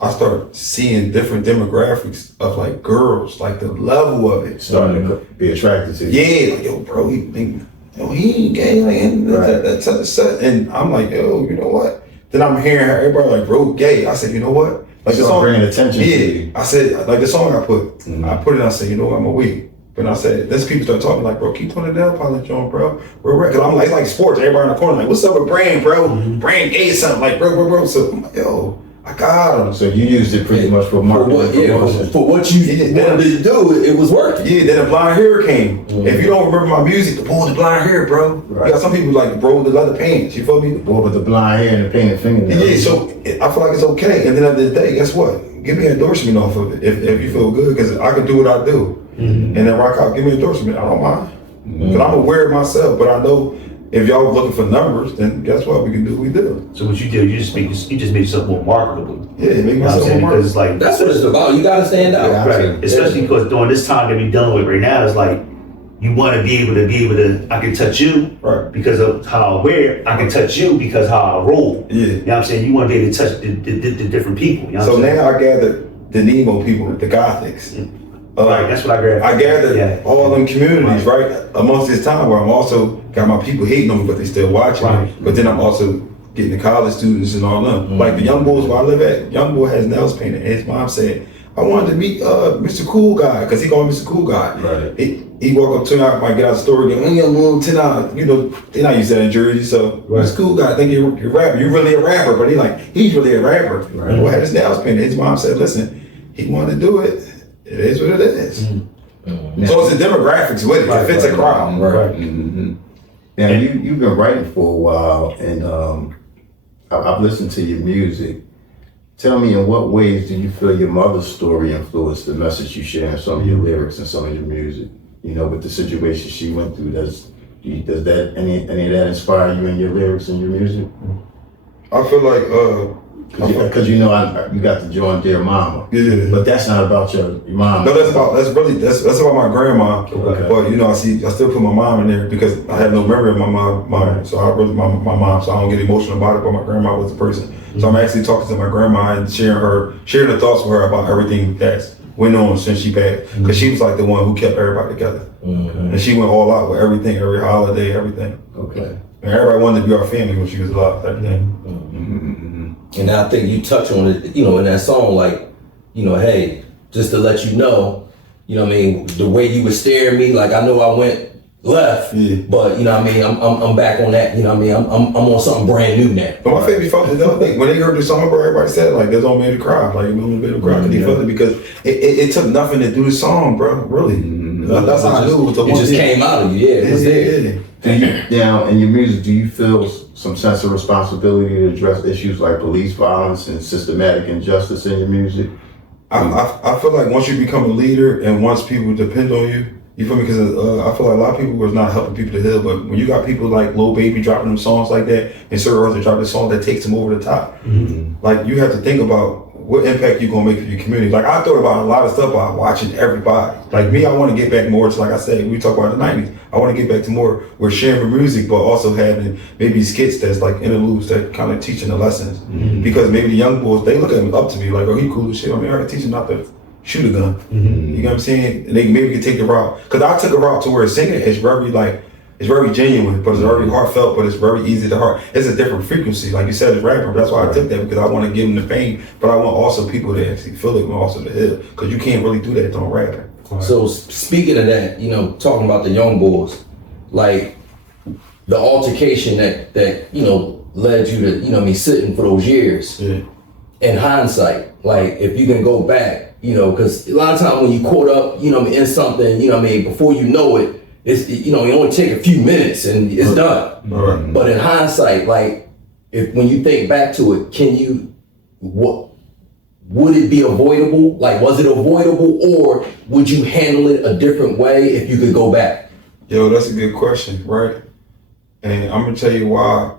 I started seeing different demographics of like girls, like the level of it. Starting to be attracted to you. Yeah, like, yo, bro, he ain't gay, like, that's set. And I'm like, yo, you know what? Then I'm hearing everybody like, bro, gay. I said, you know what? Like the song, bringing attention to you. Yeah, I said, like the song I put it, and I said, you know what, I'm a weak. But I said, then people start talking like, bro, keep putting the nail polish on, bro. Cause I'm like, it's like sports. Everybody in the corner like, what's up with Brand, bro? Brand gay or something, like, bro. So I'm like, yo, I got him. So you used it pretty much for marketing. For what you wanted to do, it was working. Yeah, then the blonde hair came. If you don't remember my music, the boy with the blonde hair, bro. Right. You got some people like the bro with the leather pants, you feel me? The boy with the blonde hair and the painted fingernails. Yeah, so I feel like it's okay. And then at the end of the day, guess what? Give me an endorsement off of it if you feel good, because I can do what I do. And then rock out, give me an endorsement. I don't mind. Because I'm aware of myself, but I know if y'all looking for numbers, then guess what? We can do what we do. So what you did, you just made yourself more marketable. Yeah, make myself more Because marketable. it's like That's what it's about. You gotta stand out. Yeah, right. Especially because during this time that we dealing with right now, it's like you want to be able to. I can touch you Right. because of how I wear. I can touch you because how I roll. Yeah. You know what I'm saying? You want to be able to touch the different people. You know So what I'm saying? now I gather the Nemo people, the Gothics. Right, that's what I grabbed. I gathered all them communities, right? Amongst this time where I'm also got my people hating on me, but they still watching me. Right. But then I'm also getting the college students and all them. Like the young boys where I live at, young boy has nails painted. And his mom said, I wanted to meet Mr. Cool Guy, because he called me Mr. Cool Guy. Right. He walk up to me, I might get out the store again, hey, I'm 10 out. You know, they not use that in Jersey, so Mr. Cool Guy, I think you're a rapper. You're really a rapper, but he's really a rapper. Right. Well, had his nails painted. His mom said, listen, he wanted to do it. It is what it is. Mm-hmm. So it's the demographics with it. It fits a crowd. Right. Mm-hmm. Now, you've been writing for a while, and I've listened to your music. Tell me, in what ways do you feel your mother's story influenced the message you share in some of your lyrics and some of your music? You know, with the situation she went through, does that any of that inspire you in your lyrics and your music? I feel like because you know you got to join Dear Mama. Yeah. But that's not about your mom. No, that's about my grandma. Okay. But you know, I still put my mom in there because I have no memory of my mom. So I really my mom, so I don't get emotional about it. But my grandma was the person. Mm-hmm. So I'm actually talking to my grandma and sharing the thoughts with her about everything that's went on since she passed. Because she was like the one who kept everybody together. Mm-hmm. And she went all out with everything, every holiday, everything. Okay. And everybody wanted to be our family when she was alive. Everything. Mm-hmm. And I think you touch on it, you know, in that song, like, you know, hey, just to let you know what I mean, the way you would stare at me, like I know I went left, but you know what I mean, I'm back on that, you know what I mean, I'm on something brand new now. But my favorite felt the other thing, when they heard the song, bro, everybody said like this all made me cry, like it made me cry, they felt it because it took nothing to do the song, bro, really. That's how I knew it was the one. It just came out of you, it was there. Now, in your music, do you feel some sense of responsibility to address issues like police violence and systematic injustice in your music? I feel like once you become a leader and once people depend on you, you feel me? Because I feel like a lot of people was not helping people to heal, but when you got people like Lil Baby dropping them songs like that, and certain others dropping a song that takes them over the top, like you have to think about what impact you gonna make for your community. Like I thought about a lot of stuff by watching everybody. Like me, I want to get back more to, like I said, we talk about the 90s. I want to get back to more where sharing music, but also having maybe skits that's like interludes that kind of teaching the lessons. Because maybe the young boys, they look up to me like, oh, he cool as shit. I mean, I can teach him not to shoot a gun. You know what I'm saying? And they maybe can take the route. Because I took a route to where singing is very like, it's very genuine, but it's very heartfelt, but it's very easy to heart. It's a different frequency. Like you said, it's rapper. That's why I took that, because I want to give them the pain, but I want also people to actually feel it and also to heal. Because you can't really do that doing rapping. So speaking of that, you know, talking about the young boys, like the altercation that you know, led you to, you know what I mean, sitting for those years. Yeah. In hindsight, like if you can go back, you know, because a lot of times when you caught up, you know what I mean, in something, you know what I mean, before you know it, it's, you know, it only take a few minutes and it's done. Right. But in hindsight, like when you think back to it, would it be avoidable? Like, was it avoidable, or would you handle it a different way if you could go back? Yo, that's a good question, right? And I'm gonna tell you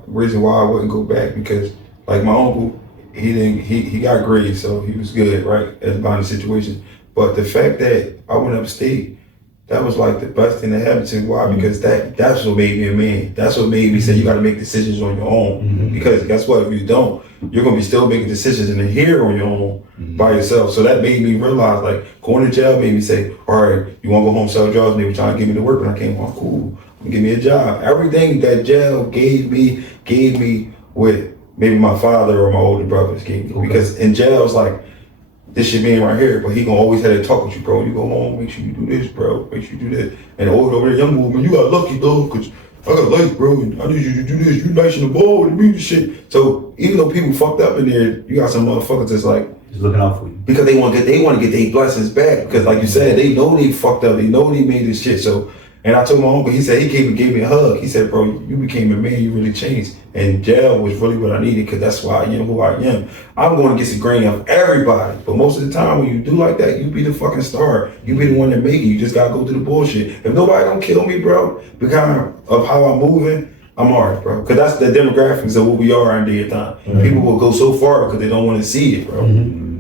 reason why I wouldn't go back, because like my uncle, he got grades, so he was good, right, as behind the situation. But the fact that I went upstate, that was like the best thing that happened to me. Why? Because that's what made me a man. That's what made me say you got to make decisions on your own. Because guess what? If you don't, you're gonna be still making decisions in here on your own by yourself. So that made me realize, like, going to jail made me say, all right, you want to go home, sell drugs? Maybe trying to give me the work, but I came home, cool. Give me a job. Everything that jail gave me with maybe my father or my older brothers gave me. Because in jail it's like, this shit being right here, but he gonna always have to talk with you, bro. You go home, make sure you do this, bro. Make sure you do that. And over there, young woman, you got lucky, though, because I got light, bro. And I need you to do this. You nice in the ball with me and shit. So even though people fucked up in there, you got some motherfuckers that's like, just looking out for you. Because they want to get their blessings back. Because like you said, they know they fucked up. They know they made this shit. So, and I told my uncle, he said, he came and gave me a hug. He said, bro, you became a man, you really changed. And jail was really what I needed, because that's why I am who I am. I'm going to get the grain of everybody. But most of the time when you do like that, you be the fucking star. You be the one that make it. You just got to go through the bullshit. If nobody don't kill me, bro, because of how I'm moving, I'm alright, bro. Because that's the demographics of what we are in day time. People will go so far because they don't want to see it, bro.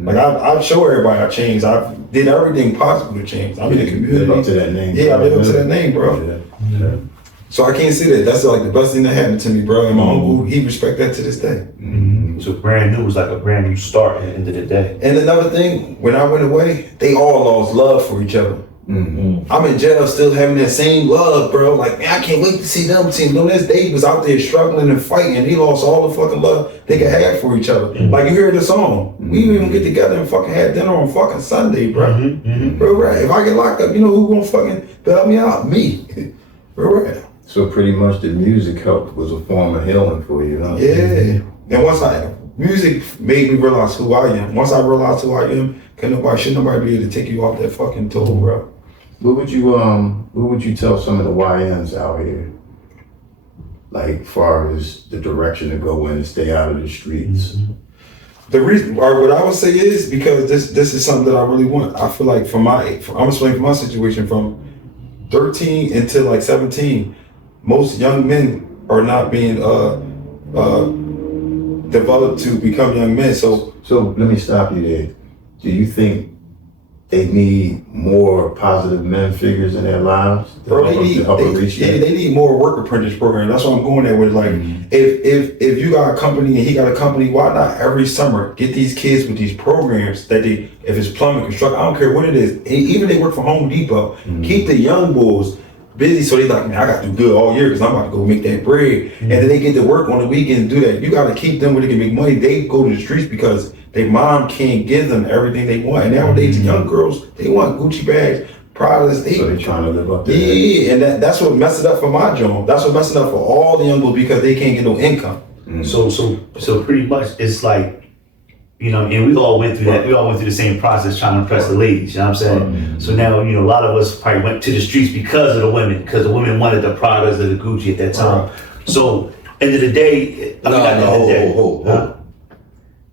Like I show everybody I changed. I did everything possible to change. I'm in the community. Live up to that name. Yeah, I live up to that name, bro. Yeah. So I can't say that. That's like the best thing that happened to me, bro. And my uncle, he respect that to this day. So brand new was like a brand new start at the end of the day. And another thing, when I went away, they all lost love for each other. I'm in jail still having that same love, bro. Like, man, I can't wait to see them team. No, this they was out there struggling and fighting. They lost all the fucking love they could have for each other. Like, you hear the song. We even get together and fucking have dinner on fucking Sunday, bro. Bro, right. If I get locked up, you know who gonna fucking bail me out? Me. Bro, right. So pretty much the music was a form of healing for you, huh? Yeah. And music made me realize who I am. Once I realized who I am, should nobody be able to take you off that fucking toll, bro. What would you tell some of the YNs out here? Like, far as the direction to go in and stay out of the streets? The reason, or what I would say is because this is something that I really want. I feel like I'm explaining my situation from 13 until like 17. Most young men are not being developed to become young men. So let me stop you there. Do you think they need more positive men figures in their lives? Bro, they need more work apprentice program. That's what I'm going there with. Like, if you got a company and he got a company, why not every summer get these kids with these programs that if it's plumbing, construction, I don't care what it is. Even they work for Home Depot, keep the young bulls busy so they like, man, I got to do good all year because I'm about to go make that bread. And then they get to work on the weekend and do that. You got to keep them where they can make money. They go to the streets because their mom can't give them everything they want. And nowadays, young girls, they want Gucci bags, Pradas. So they're trying to live up there. Yeah, and that's what messed it up for my job. That's what messed it up for all the young girls because they can't get no income. So pretty much it's like, you know, and we all went through that. We all went through the same process trying to impress the ladies. You know what I'm saying? So now, you know, a lot of us probably went to the streets because of the women, because the women wanted the Pradas or the Gucci at that time. So end of the day,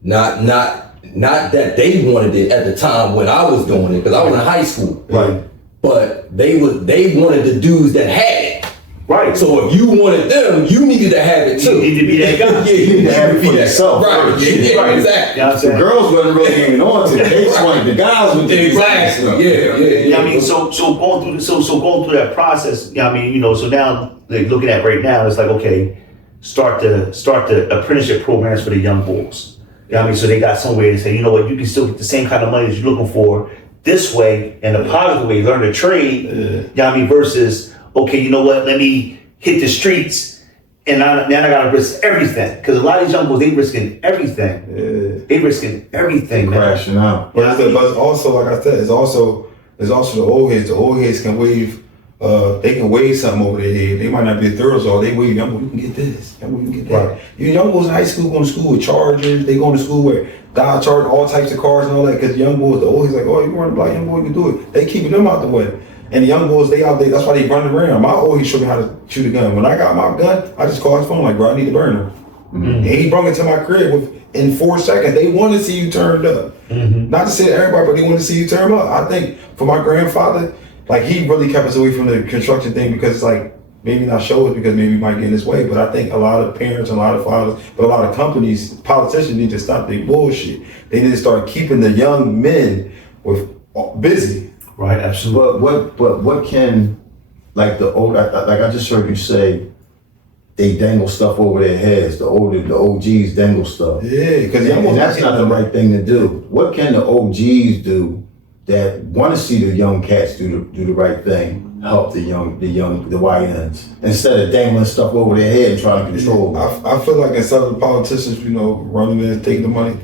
Not that they wanted it at the time when I was doing it, because I was in high school. Right. But they wanted the dudes that had it. Right. So if you wanted them, you needed to have it too. You need to be that guy. Yeah, you need to have it for yourself. Right. Right. Exactly. You know The girls wasn't really hanging on to it. They just wanted the guys with the Exactly. Yeah. I mean, so going through that process. I mean, you know, so now like looking at right now, it's like, okay, start the apprenticeship programs for the young boys. You know what I mean? So they got some way to say, you know what, you can still get the same kind of money that you're looking for this way, in a positive way, learn to trade. You know what I mean? Versus, okay, you know what, let me hit the streets and now I gotta risk everything. Because a lot of these young boys, they risking everything. They risking everything, man. crashing out. But it's also, like I said, it's also the old heads. The old heads can wave. They can wave something over their head. They might not be a thorough, so they wave, young boy, you can get this. Young boy, you can get that. Right. You young boys in high school going to school with Chargers. They going to school with Dodge Charger, all types of cars and all that. Because young boys, the old heads like, oh, you run the block, young boy, you can do it. They keeping them out the way. And the young boys, they out there. That's why they running around. My old head showed me how to shoot a gun. When I got my gun, I just called his phone like, bro, I need a burner. And he brought it to my crib in 4 seconds. They want to see you turned up. Not to say to everybody, but they want to see you turned up. I think for my grandfather, like, he really kept us away from the construction thing because it's like, maybe not show us because maybe we might get in his way. But I think a lot of parents, a lot of fathers, but a lot of companies, politicians need to stop their bullshit. They need to start keeping the young men busy. Right, absolutely. But what can, like the old, like I just heard you say, they dangle stuff over their heads. The OGs dangle stuff. Yeah, because that's not the right thing to do. What can the OGs do that want to see the young cats do the right thing, help the YNs, instead of dangling stuff over their head and trying to control them? I feel like instead of the politicians, you know, running in and taking the money,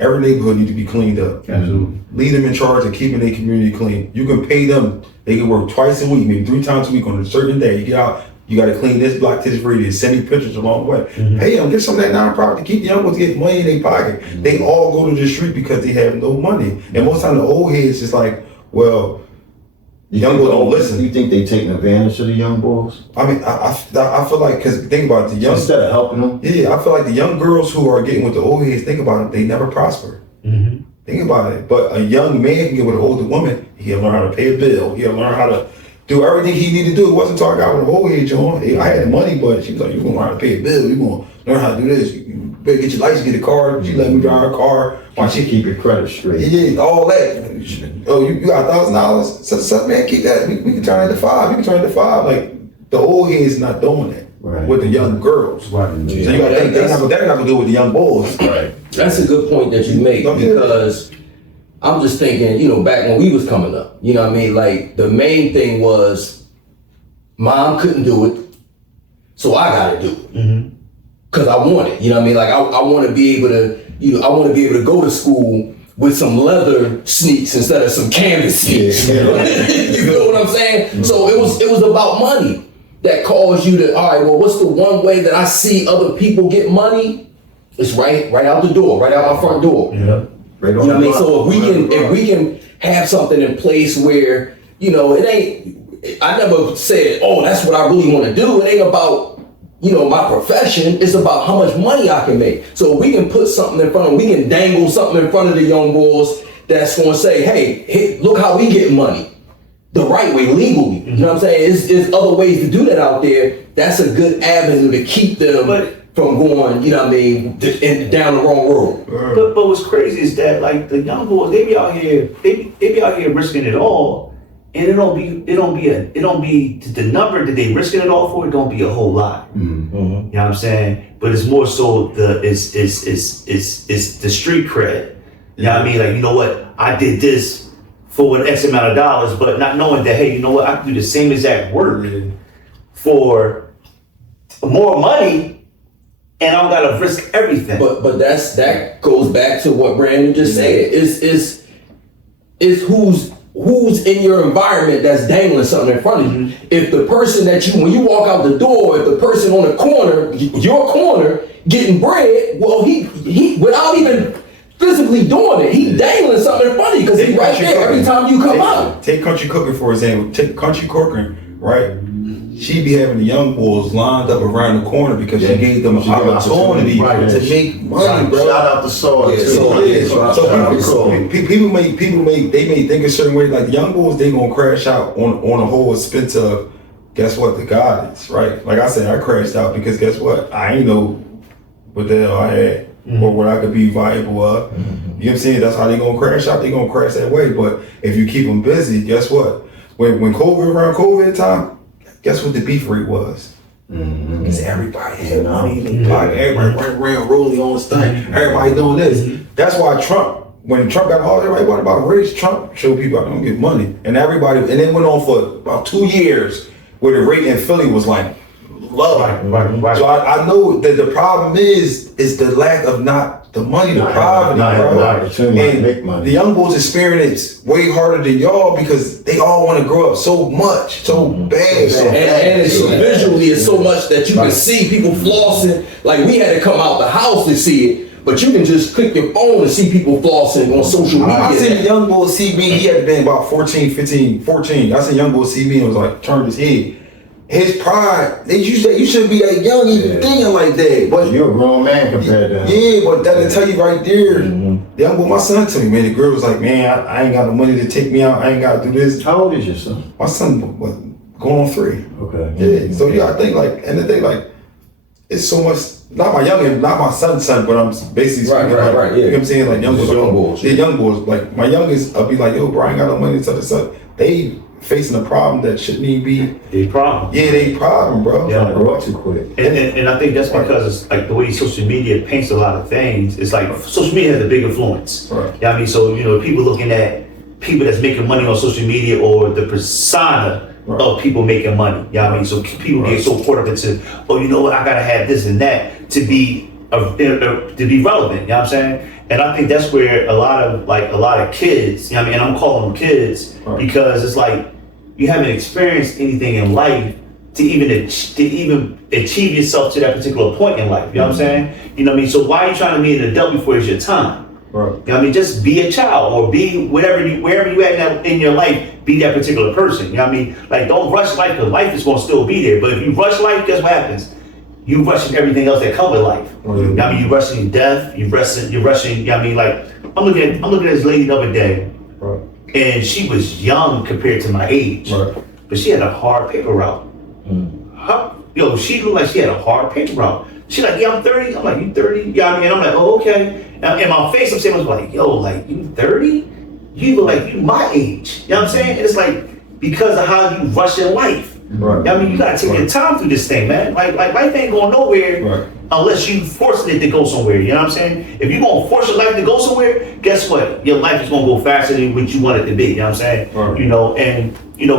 every neighborhood need to be cleaned up. Absolutely. Lead them in charge of keeping their community clean. You can pay them. They can work twice a week, maybe 3 times a week on a certain day. You get out, you got to clean this block to this radius, send me pictures along the way. Pay them, get some of that nonprofit to keep the young ones get money in their pocket. They all go to the street because they have no money. And most time the old heads just like, well, the young boys don't listen. You think they taking advantage of the young boys? I mean, I feel like, because think about it, the young... Instead of helping them? Yeah, I feel like the young girls who are getting with the old heads, think about it, they never prosper. Think about it. But a young man can get with an older woman, he'll learn how to pay a bill, he'll learn how to do everything he need to do. It wasn't until I got with an old age on. I had the money, but she was like, you're going to learn how to pay a bill, you're going to learn how to do this, you better get your license, get a car, she let me drive her car. Why she keep your credit straight? Yeah, all that. Oh, you got $1,000? So, man, keep that. We can turn it to 5. We can turn it to 5. Like, the old heads not doing that with the young girls. Right. So you got to think they're not going to do it with the young boys. Right. That's a good point that you make, because I'm just thinking, you know, back when we was coming up, you know what I mean? Like, the main thing was, mom couldn't do it, so I gotta do it. Mm-hmm. Cause I want it, you know what I mean? Like, I want to be able to, you know, I want to be able to go to school with some leather sneaks instead of some canvas sneaks. Yeah. You know what I'm saying? Mm-hmm. So it was about money that caused you to, all right, well, what's the one way that I see other people get money? It's right out the door, right out my front door. Yeah. Right, you know what I mean? So if we can have something in place where, you know, it ain't, I never said, oh, that's what I really want to do. It ain't about, you know, my profession. It's about how much money I can make. So if we can put something in front of, we can dangle something in front of the young boys that's going to say, hey, look how we get money. The right way, legally. Mm-hmm. You know what I'm saying? There's other ways to do that out there. That's a good avenue to keep them from going, you know what I mean, down the wrong road. But what's crazy is that, like, the young boys, they be out here risking it all, and it don't be the number that they risking it all for. It don't be a whole lot. Mm-hmm. You know what I'm saying? But it's more so it's the street cred. You know what I mean? Like, you know what? I did this for an X amount of dollars, but not knowing that, hey, you know what? I can do the same exact work for more money. And I don't gotta risk everything. But that goes back to what Brandon just said. Is who's in your environment that's dangling something in front of you. If the person when you walk out the door, if the person on the corner, your corner, getting bread, well, he without even physically doing it, he dangling something in front of you because he's right there every time you come out. Take country cooking for example. Take country cooking, right? She be having the young boys lined up around the corner because she gave them an opportunity to make money, bro. Shout out to Soul. So people may think a certain way. Like the young boys, they gonna crash out on a whole expense of, guess what, the guidance, right? Like I said, I crashed out because guess what? I ain't know what the hell I had or what I could be viable of. You know what I'm saying? That's how they gonna crash out. They gonna crash that way. But if you keep them busy, guess what? When around COVID time, guess what the beef rate was? Because everybody had money in their pocket. Everybody ran rolling on this thing. Everybody doing this. That's why when Trump got hard, everybody, what about race? Trump showed people I don't get money. And it went on for about 2 years where the rate in Philly was like low. Right. So I know that the problem is the lack of not the money, the poverty, bro. And the young boys experience way harder than y'all because they all want to grow up so much, so bad. And it's visually, it's so much that you can see people flossing. Like we had to come out the house to see it, but you can just click your phone and see people flossing on social media. I seen a young boy see me, he had to been about 14. I seen a young boy see me and was like, turned his head. His pride, you shouldn't be that young even thinking like that. But you're a grown man compared to him. Yeah, but that'll tell you right there. The young boy, my son told me, man, the girl was like, man, I ain't got the money to take me out. I ain't got to do this. How old is your son? My son, going on 3. Okay. Yeah. So I think it's so much. Not my son's son, but I'm basically speaking right. Yeah. You know what I'm saying? Like young boys. Yeah, young boys. Like my youngest, I'll be like, yo, bro, I ain't got no money to the They facing a problem that shouldn't even be a problem. Yeah, they problem, bro. Yeah, grow up too quick. And I think that's because it's like the way social media paints a lot of things. It's like social media has a big influence. Right. Yeah, I mean, so people looking at people that's making money on social media or the persona of people making money. Yeah, I mean, so people get so caught up into, oh, you know what, I gotta have this and that to be relevant. You know what I'm saying? And I think that's where a lot of kids, you know what I mean, and I'm calling them kids because it's like you haven't experienced anything in life to even achieve yourself to that particular point in life. You know what I'm saying? You know what I mean? So why are you trying to be an adult before it's your time? Right. You know what I mean? Just be a child or be wherever you at in your life, be that particular person. You know what I mean? Like don't rush life because life is gonna still be there. But if you rush life, guess what happens? You rushing everything else that comes with life. You know what I mean? You rushing death, you're rushing, you know what I mean? Like I'm looking at this lady the other day. And she was young compared to my age, but she had a hard paper route. She looked like she had a hard paper route. She like, yeah, I'm 30. I'm like, you 30? Yeah, I mean, and I'm like, oh, okay. Now, in my face, I'm saying, I was like, yo, like, you 30? You look like you my age. You know what I'm saying? And it's like, because of how you rush in life. Right. I mean, you gotta take your time through this thing, man. Like life ain't going nowhere Right. unless you forcing it to go somewhere. You know what I'm saying? If you gonna force your life to go somewhere, guess what? Your life is gonna go faster than what you want it to be. You know what I'm saying? Right. You know, and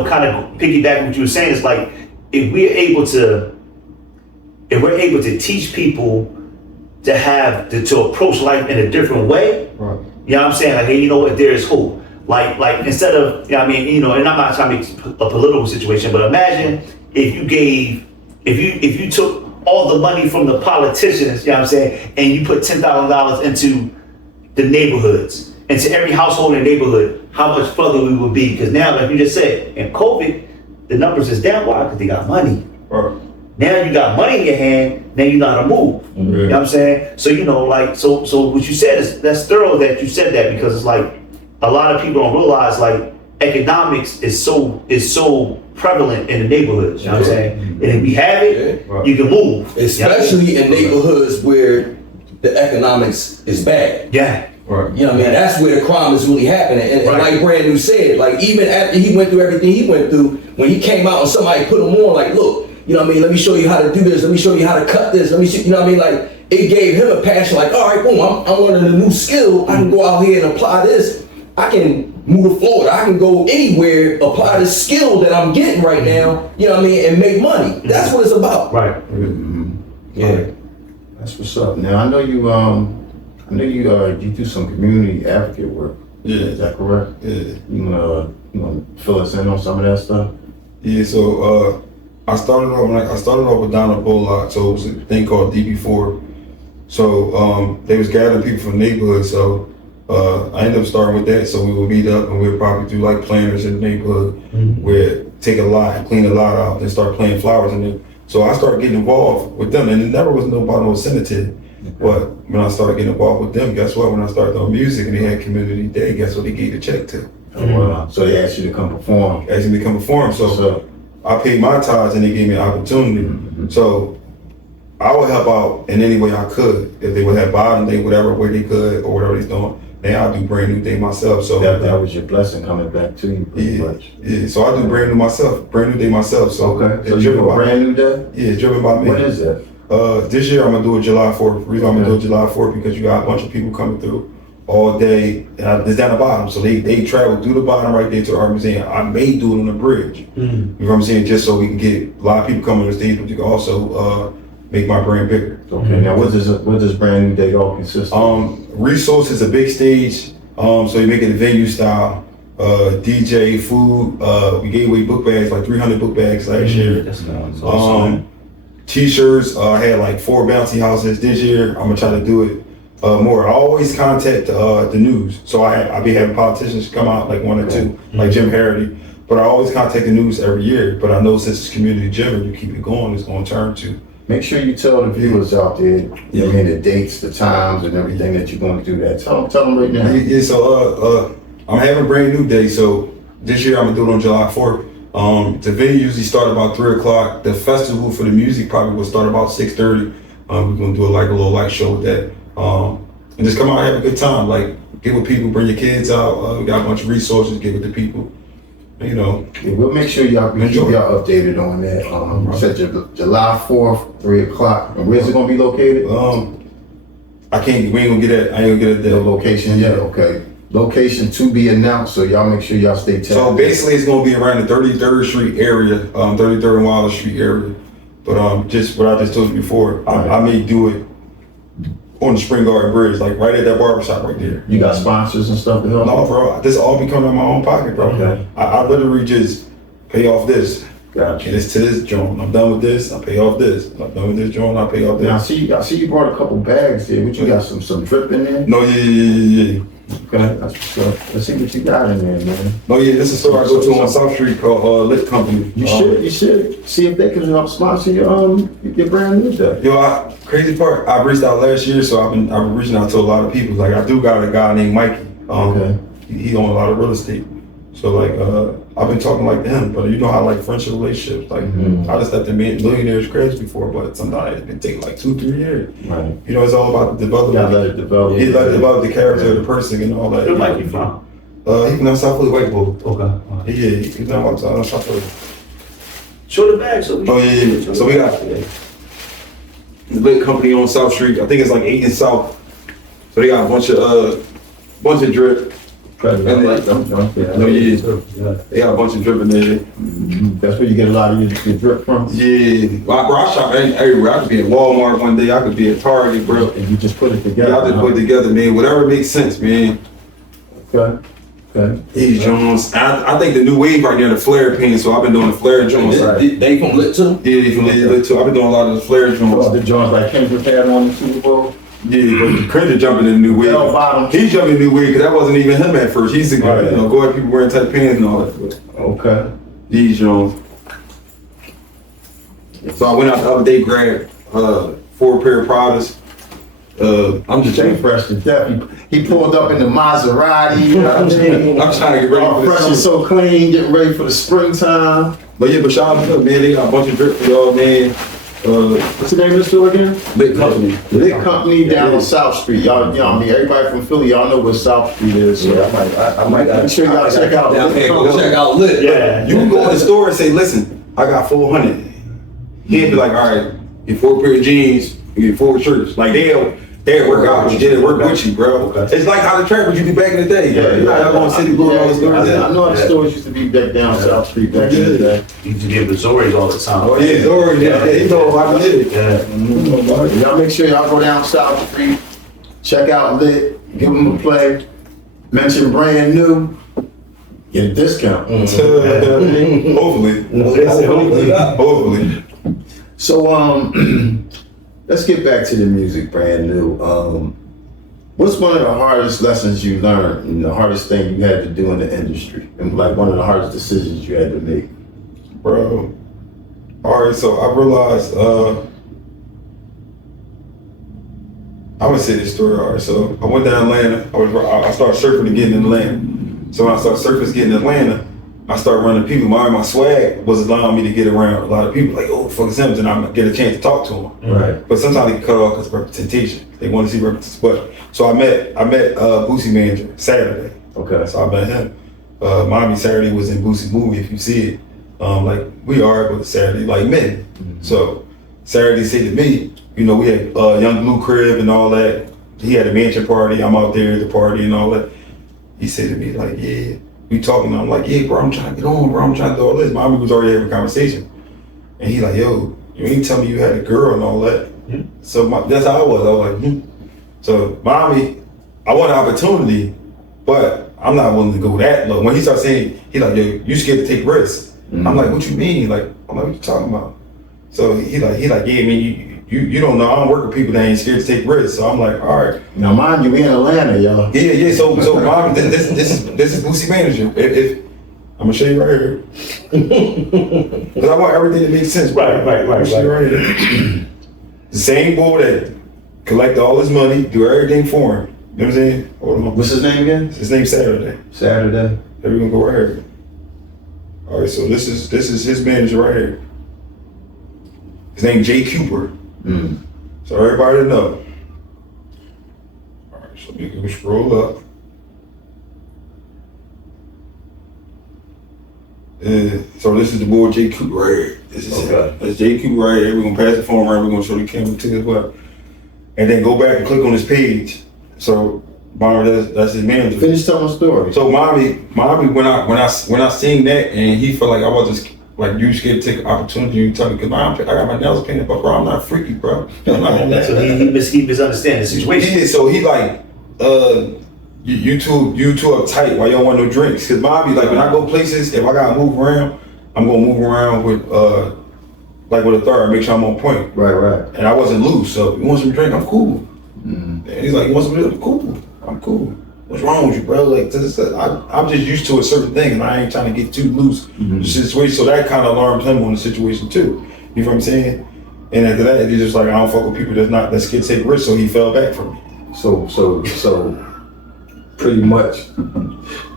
kind of piggyback what you were saying is like, if we're able to teach people to approach life in a different way, Right. you know what I'm saying? Like, hey, you know what? There is hope. Like instead of, you know what I mean, you know, and I'm not trying to make a political situation, but imagine if you took all the money from the politicians, you know what I'm saying, and you put $10,000 into the neighborhoods, into every household in the neighborhood, how much further we would be. Because now, like you just said, in COVID, the numbers is down. Why? Because they got money. Right. Now you got money in your hand, now you know how to move. You know what I'm saying? So, you know, like, so what you said is, that's thorough that you said that, because it's like, a lot of people don't realize, like, economics is so prevalent in the neighborhoods, you know what I'm saying? And if we have it, you can move. Especially in neighborhoods where the economics is bad. Yeah. Right. You know what I mean? That's where the crime is really happening. And like Brand said, like, even after he went through everything he went through, when he came out and somebody put him on, like, look, you know what I mean? Let me show you how to do this. Let me show you how to cut this. Let me see, you know what I mean? Like, it gave him a passion, like, all right, boom, I'm learning a new skill. I can go out here and apply this. I can move to Florida. I can go anywhere, apply the skill that I'm getting right now, you know what I mean, and make money. That's what it's about. Right. Yeah. That's what's up. Now I know you you do some community advocate work. Yeah. Is that correct? Yeah. You wanna fill us in on some of that stuff? Yeah. So I started off with Donna Bullock. So it was a thing called DB4. So they was gathering people from the neighborhood. So I ended up starting with that. So we would meet up and we'd probably do like planners in the neighborhood. We'd take a lot, clean a lot out, and start planting flowers in it. So I started getting involved with them, and it never was nobody was incentive. But when I started getting involved with them, guess what? When I started doing music and they had community day, guess what they gave the check to? Oh, wow. So they asked you to come perform. Asked me to come perform. So I paid my tithes and they gave me an opportunity. So I would help out in any way I could. If they would have bottom day, whatever way they could, or whatever they's doing. Now I do brand new day myself. So that was your blessing coming back to you pretty much. Yeah. So I do brand new day myself. So okay. So you do a brand new day? Yeah, it's driven by me. What is that? This year I'm gonna do it July 4th. The reason I'm gonna do it July 4th because you got a bunch of people coming through all day, and it's down the bottom. So they travel through the bottom right there to our museum. I may do it on the bridge. You know what I'm saying? Just so we can get a lot of people coming to the stage, but you can also make my brand bigger. Okay. Now what does brand new day all consist of? Resources, a big stage. So you make it a venue style. DJ, food. We gave away book bags, like 300 book bags last year. That's awesome. T-shirts, I had like 4 bouncy houses this year. I'm gonna try to do it more. I always contact the news. So I be having politicians come out, like 1 or 2, like Jim Harity. But I always contact the news every year. But I know since it's community driven, you keep it going, it's gonna turn to. Make sure you tell the viewers out there, you know, the dates, the times, and everything that you're going to do that. Tell them right now. Yeah, so I'm having a brand new day. So this year I'm gonna do it on July 4th. The venue usually start about 3 o'clock. The festival for the music probably will start about 6:30. We're gonna do a little light show with that. And just come out and have a good time. Like, get with people, bring your kids out. We got a bunch of resources, get with the people. You know. Yeah, we'll make sure y'all keep y'all updated on that. You said July 4th, 3 o'clock. And where's it gonna be located? We ain't gonna get that. I ain't gonna get the location yet. Okay. Location to be announced, so y'all make sure y'all stay tuned. So basically it's gonna be around the 33rd Street area, 33rd and Wilder Street area. But just what I just told you before, I may do it on the Spring Garden Bridge, like right at that barbershop right there. You got sponsors and stuff to help? No, bro, this all be coming out of my own pocket, bro. Okay. I literally just pay off this. Gotcha. And it's to this joint. I'm done with this, I pay off this. I'm done with this joint, I pay off this. Now I see you brought a couple bags there. What you got, some drip in there? No, yeah. Okay, that's what's up. Let's see what you got in there, man. No, yeah, this is a store I go to on South Street called Lit Company. You should see if they can help sponsor your brand new day. Yo, crazy part, I reached out last year, so I've been reaching out to a lot of people. Like, I do got a guy named Mikey. Okay. He owns a lot of real estate. So like, I've been talking like to him, but you know how like friendship relationships, like I just have to meet millionaires' cribs before, but sometimes it can take like 2-3 years. Right. You know, it's all about the development. Yeah, let it develop. He let it develop the character of the person and all that. Where might you from? He from South Philly, White Boy. Okay. Yeah, he's from South Philly. Show the bag. So Oh yeah. So we got the lit company on South Street. I think it's like 8 and South. So they got a bunch of drip. And then- like them, yeah. No, yeah. They got a bunch of drip in there. That's where you get a lot of your drip from. Yeah. Well, bro, I shop everywhere. I could be at Walmart one day. I could be at Target, bro. And you just put it together. Yeah, I just put it together, man. Whatever makes sense, man. Okay. Okay. These Jones. I think the new wave right now, the flare pins. So I've been doing the flare Jones. They from lit too? Yeah, from the too. I've been doing a lot of the flare Oh, Jones. the joints like Kendrick had on the Super Bowl. Yeah, but Kendrick jumping in the new wave. Bell bottom. He's jumping in the new wave because that wasn't even him at first. He's the guy, Right. go at people wearing tight pants and all that. Okay. These Jones. So I went out the other day, grabbed 4 pair of Pradas. I'm just Jay fresh to death. He pulled up in the Maserati. You know what I mean? I'm trying to get ready All for fresh and this. so clean, getting ready for the springtime. But yeah, but shout out to them, man. They got a bunch of drip for y'all, man. What's the name of the store again? Lit company. Lit Company down on South Street. Y'all, I mean, everybody from Philly, y'all know where South Street is. So I might Make sure y'all check out down Lit there. Go Company. check out lit. Yeah. You can go in the store and say, listen, I got 400. He'd be like, all right, get 4 pair of jeans, you get 4 shirts. Like they'll work out with you, they'll work with you, bro. Okay. It's like how the trappers used to be back in the day. Yeah, You know, y'all going to City Blue and all the stores. I know the stores used to be back down South Street back in the day. You used to get Missouri's all the time. Oh, yeah, Zora, yeah, you know how to live it. Yeah. Y'all make sure y'all go down South Street, check out Lit, give them a play, mention Brand New, get a discount. Hopefully. Hopefully. So let's get back to the music, Brand New. What's one of the hardest lessons you learned and the hardest thing you had to do in the industry? And like one of the hardest decisions you had to make? Bro. All right, so I realized, I'm gonna say this story. All right, so I went down Atlanta. I started surfing again in Atlanta. So when I started surfing again in Atlanta, I started running people. My swag was allowing me to get around a lot of people. Like, oh, fuck Simmons, and I get a chance to talk to them. Right. But sometimes they get cut off because of representation. They want to see representation. But so I met Boosie manager Saturday. Okay. So I met him. Mommy Saturday was in Boosie movie. If you see it, like we are, but Saturday like men. So Saturday said to me, you know, we had Young Blue crib and all that. He had a mansion party. I'm out there at the party and all that. He said to me like, yeah. We talking, I'm like, yeah, bro, I'm trying to get on, bro. I'm trying to do all this. Mommy was already having a conversation. And he like, yo, you ain't tell me you had a girl and all that. So that's how I was. I was like, So mommy, I want an opportunity, but I'm not willing to go that low. When he started saying, he like, yo, you scared to take risks. I'm like, what you mean? Like, I'm like, what you talking about? So he like, yeah, man, you don't know. I don't work with people that ain't scared to take risks. So I'm like, all right. Now mind you, we in Atlanta, y'all. Yeah. So mommy, this is Boosie manager. If I'm gonna show you right here, because I want everything to make sense. Right. Show you right here. The same boy that collect all his money, do everything for him. You know what I'm saying? Hold on. What's his name again? His name's Saturday. Saturday. We're gonna go right here. All right, so this is his manager right here. His name Jay Cooper. So everybody know. All right, so we can scroll up. So this is the boy Jay Cooper right here. This is Okay. That's Jay Cooper right here. We're gonna pass the phone around. We're gonna show the camera too as well. And then go back and click on his page. So that's his manager. Finish telling the story. So mommy, when I seen that and he felt like I was just like you scared to take an opportunity, you tell me because I got my nails painted, but bro, I'm not freaky, bro. I'm not on that. So he misunderstand the situation. Yeah, so he like, you too uptight. Why you don't want no drinks? Cause mommy, like when I go places, if I gotta move around, I'm gonna move around with like with a third, make sure I'm on point. Right. And I wasn't loose, so you want some drink? I'm cool. And he's like, you want some drink? I'm cool. I'm cool. What's wrong with you, bro? Like, I'm just used to a certain thing, and I ain't trying to get too loose in the situation. So that kind of alarmed him on the situation too. You know what I'm saying? And after that, he's just like, I don't fuck with people that's scared to take risks. So he fell back from me. So pretty much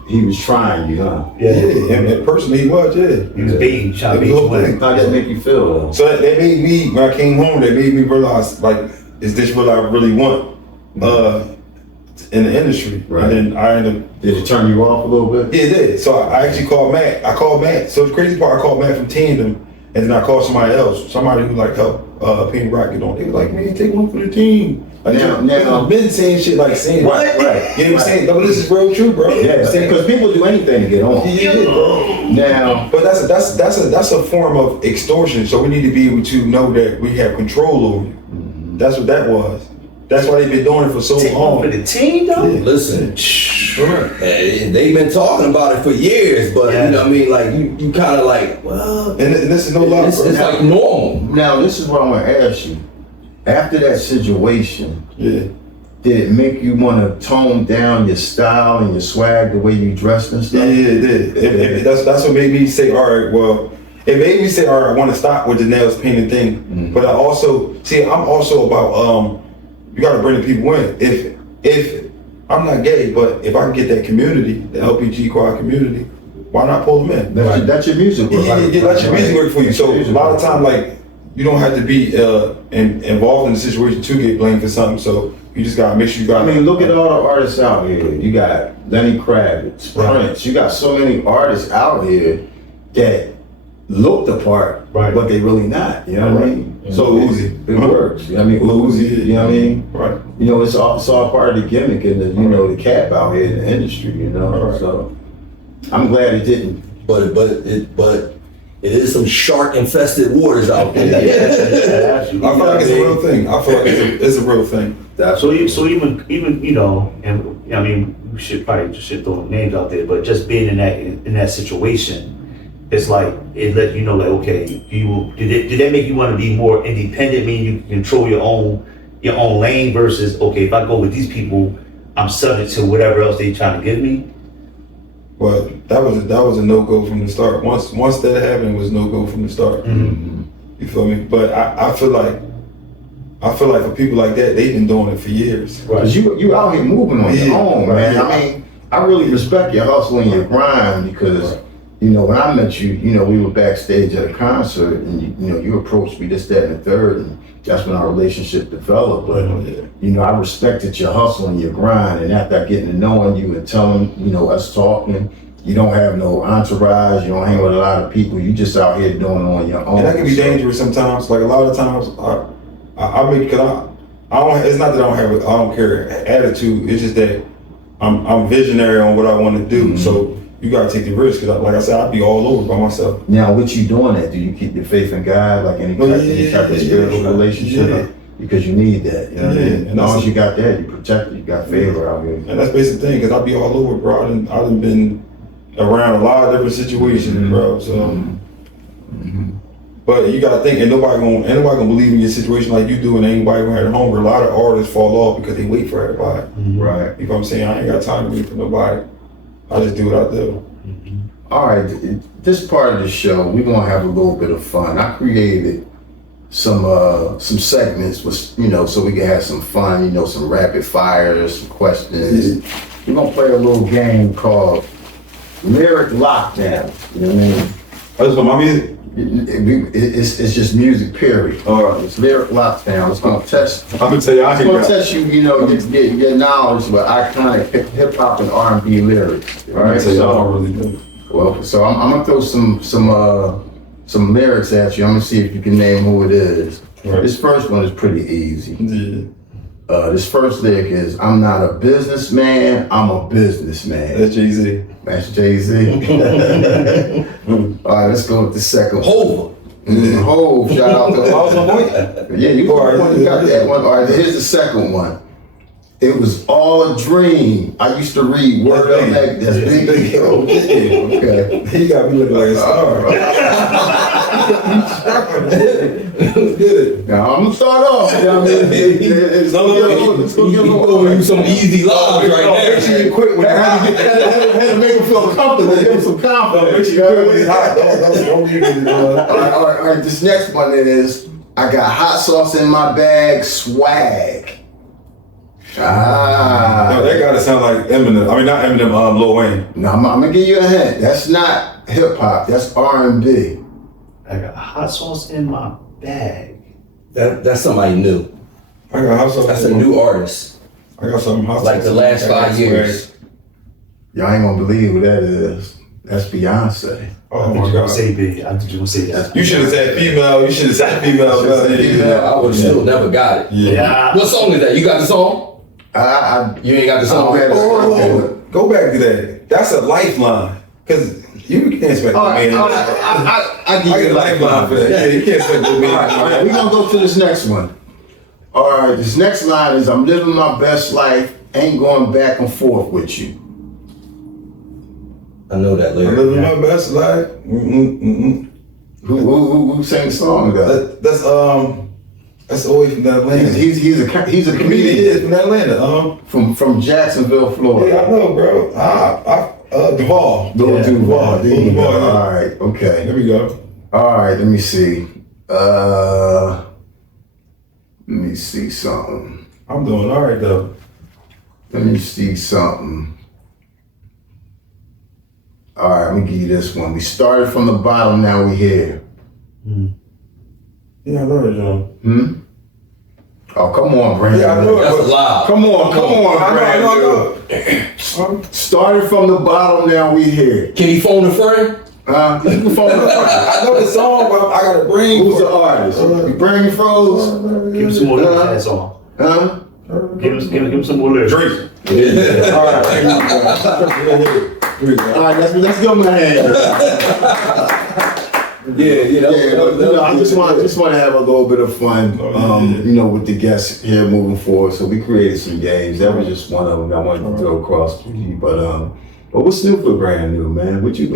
he was trying you, huh? Yeah, and personally he was, yeah. He was being trying to beat The whole you thing. in. How'd that make you feel? So that made me, when I came home, that made me realize, like, is this what I really want in the industry? Right. And then I ended up, Did it turn you off a little bit? yeah, it did. So I actually called Matt. So the crazy part, I called Matt from Tandem, And then I called somebody else, somebody who like helped Penny Rock get on. They was like, man, take one for the team. Like, now, I've been saying shit like saying Right. You know what I'm saying? No, but this is real true, bro. Yeah, because people do anything to get on. Yeah, bro. Now, But that's a form of extortion. So we need to be able to know that we have control over you. That's what that was. That's why they've been doing it for so Take long. one for the team, though. Yeah. Listen, they've been talking about it for years, but you know what I mean? Like you kind of like, well, And this is no lie, it's bro. like normal. now this is what I want to ask you. After that situation, Yeah. did it make you want to tone down your style and your swag, the way you dressed and stuff? Yeah, it did. That's what made me say, all right, well, it made me say, all right, I want to stop with the nails painting thing. But I also, I'm also about, you got to bring the people in. If I'm not gay, but if I can get that community, the LPG quad community, why not pull them in? That's your music work. Yeah, that's your music work for you. So a lot of time, like, you don't have to be involved in the situation to get blamed for something. So you just gotta make sure you got. I mean, look at all the artists out here. You got Lenny Kravitz, Prince. You got so many artists out here that look the part, but they really not. You know what I mean? So Uzi. it works. You know what I mean? Uzi. You know what I mean? Right. You know, it's all part of the gimmick and the the cap out here in the industry. You know, so I'm glad it didn't. But it is some shark infested waters out there. I feel like it's a real thing. I feel like it's a real thing. So even and I mean, we should probably just throw names out there, but just being in that situation, it's like it let you know, like, okay, did that make you want to be more independent? Meaning you can control your own lane versus, okay, if I go with these people, I'm subject to whatever else they trying to give me. But that was a no-go from the start. Once that happened, it was no-go from the start. Mm-hmm. You feel me? But I feel like for people like that, they've been doing it for years. Because you out here moving on your own, man. Yeah. I mean, I really respect your hustle and your grind because, when I met you, we were backstage at a concert and, you approached me this, that, and the third, and that's when our relationship developed. But, I respected your hustle and your grind, and after getting to knowing you and telling, us talking, you don't have no entourage, you don't hang with a lot of people, you just out here doing it on your own. And that can be dangerous sometimes. Like a lot of times, I mean, cause I don't. It's not that I don't care attitude. It's just that I'm visionary on what I want to do. So you gotta take the risk. Cause like I said, I'd be all over by myself. Now, what you doing that? Do you keep your faith in God, like any type of spiritual relationship? Yeah. Because you need that. You know what I mean? As long as you got that, you protect it. You got favor out here. And that's basically the thing. Cause I'd be all over, bro. I done been around a lot of different situations, bro. So. But you gotta think, ain't nobody gonna believe in your situation like you do, and ain't nobody gonna have hunger. A lot of artists fall off because they wait for everybody. Right. You know what I'm saying? I ain't got time to wait for nobody. I just do what I do. All right, this part of the show, we're gonna have a little bit of fun. I created some segments with, so we can have some fun, some rapid fires, some questions. We're gonna play a little game called Lyric Lockdown. You know what I mean? Oh, this for my music? It's just music, period. All right. It's Lyric Lockdown. It's gonna test. I'm gonna tell you, It's gonna test you, your knowledge with iconic hip hop and R&B lyrics. All right. I don't really do. Well, so I'm gonna throw some lyrics at you. I'm gonna see if you can name who it is. Right. This first one is pretty easy. Yeah. This first lyric is, "I'm not a businessman, I'm a businessman." That's Jay-Z. That's Jay-Z. All right, let's go with the second one. Hova. Hov, shout out to Oh, Yeah, you got that one. All right, here's the second one. "It was all a dream. I used to read Word Up Mag." That's big. Okay. He got me looking like a star. Good. Now I'm gonna start off. You know what I mean? It's gonna give You some easy lines right Make sure there. you quit with had to make him feel comfortable, give him some confidence. You know what I mean? All right. This next one is, "I got hot sauce in my bag, swag." No, that gotta sound like Eminem. I mean, not Eminem, Lil Wayne. Now I'm gonna give you a hint. That's not hip hop. That's R&B. I got hot sauce in my bag. That's somebody new. I got hot sauce. That's a new artist. I got something hot sauce. Like the last 5 years. Y'all ain't gonna believe who that is. That's Beyonce. Oh I my was God. gonna say B. I thought you gonna say that. You should have said female. You should have said female. I would still never got it. Yeah. What song is that? You got the song? You ain't got the song? Oh, go back to that. That's a lifeline. Cause you can't expect All right, man. I give I you get a a lifeline for that. Yeah, you can't expect the man. All right, we're gonna go to this next one. All right, this next line is, I'm living my best life, ain't going back and forth with you. I know that I'm lyric. living my best life. Who sang the song though? That's always from Atlanta. He's a Comedian comedian is from Atlanta. from Jacksonville, Florida. Yeah, I know, bro. Duval. Lil Duval. There you go. Duval, yeah. All right, okay. There we go. All right, let me see. Let me see something. I'm doing all right though. Let me see something. All right, let me give you this one. We started from the bottom, now we here. Yeah, I know that, John. Oh, come on, Brandon. Yeah, I know it. That's a but- lie. Come on, I Brandon. know. Started from the bottom, now we here. Can he phone a friend? You can phone the front. I know the song, but I gotta bring. Who's the artist? You Brain Froze? Give him some more lyrics to that song. Huh? Give him some more lyrics. Drake. All right. All right, let's go, man. I just want to have a little bit of fun, with the guests here moving forward. So we created some games. That was just one of them I wanted to throw across to you. But what's new for Brand New, man? What you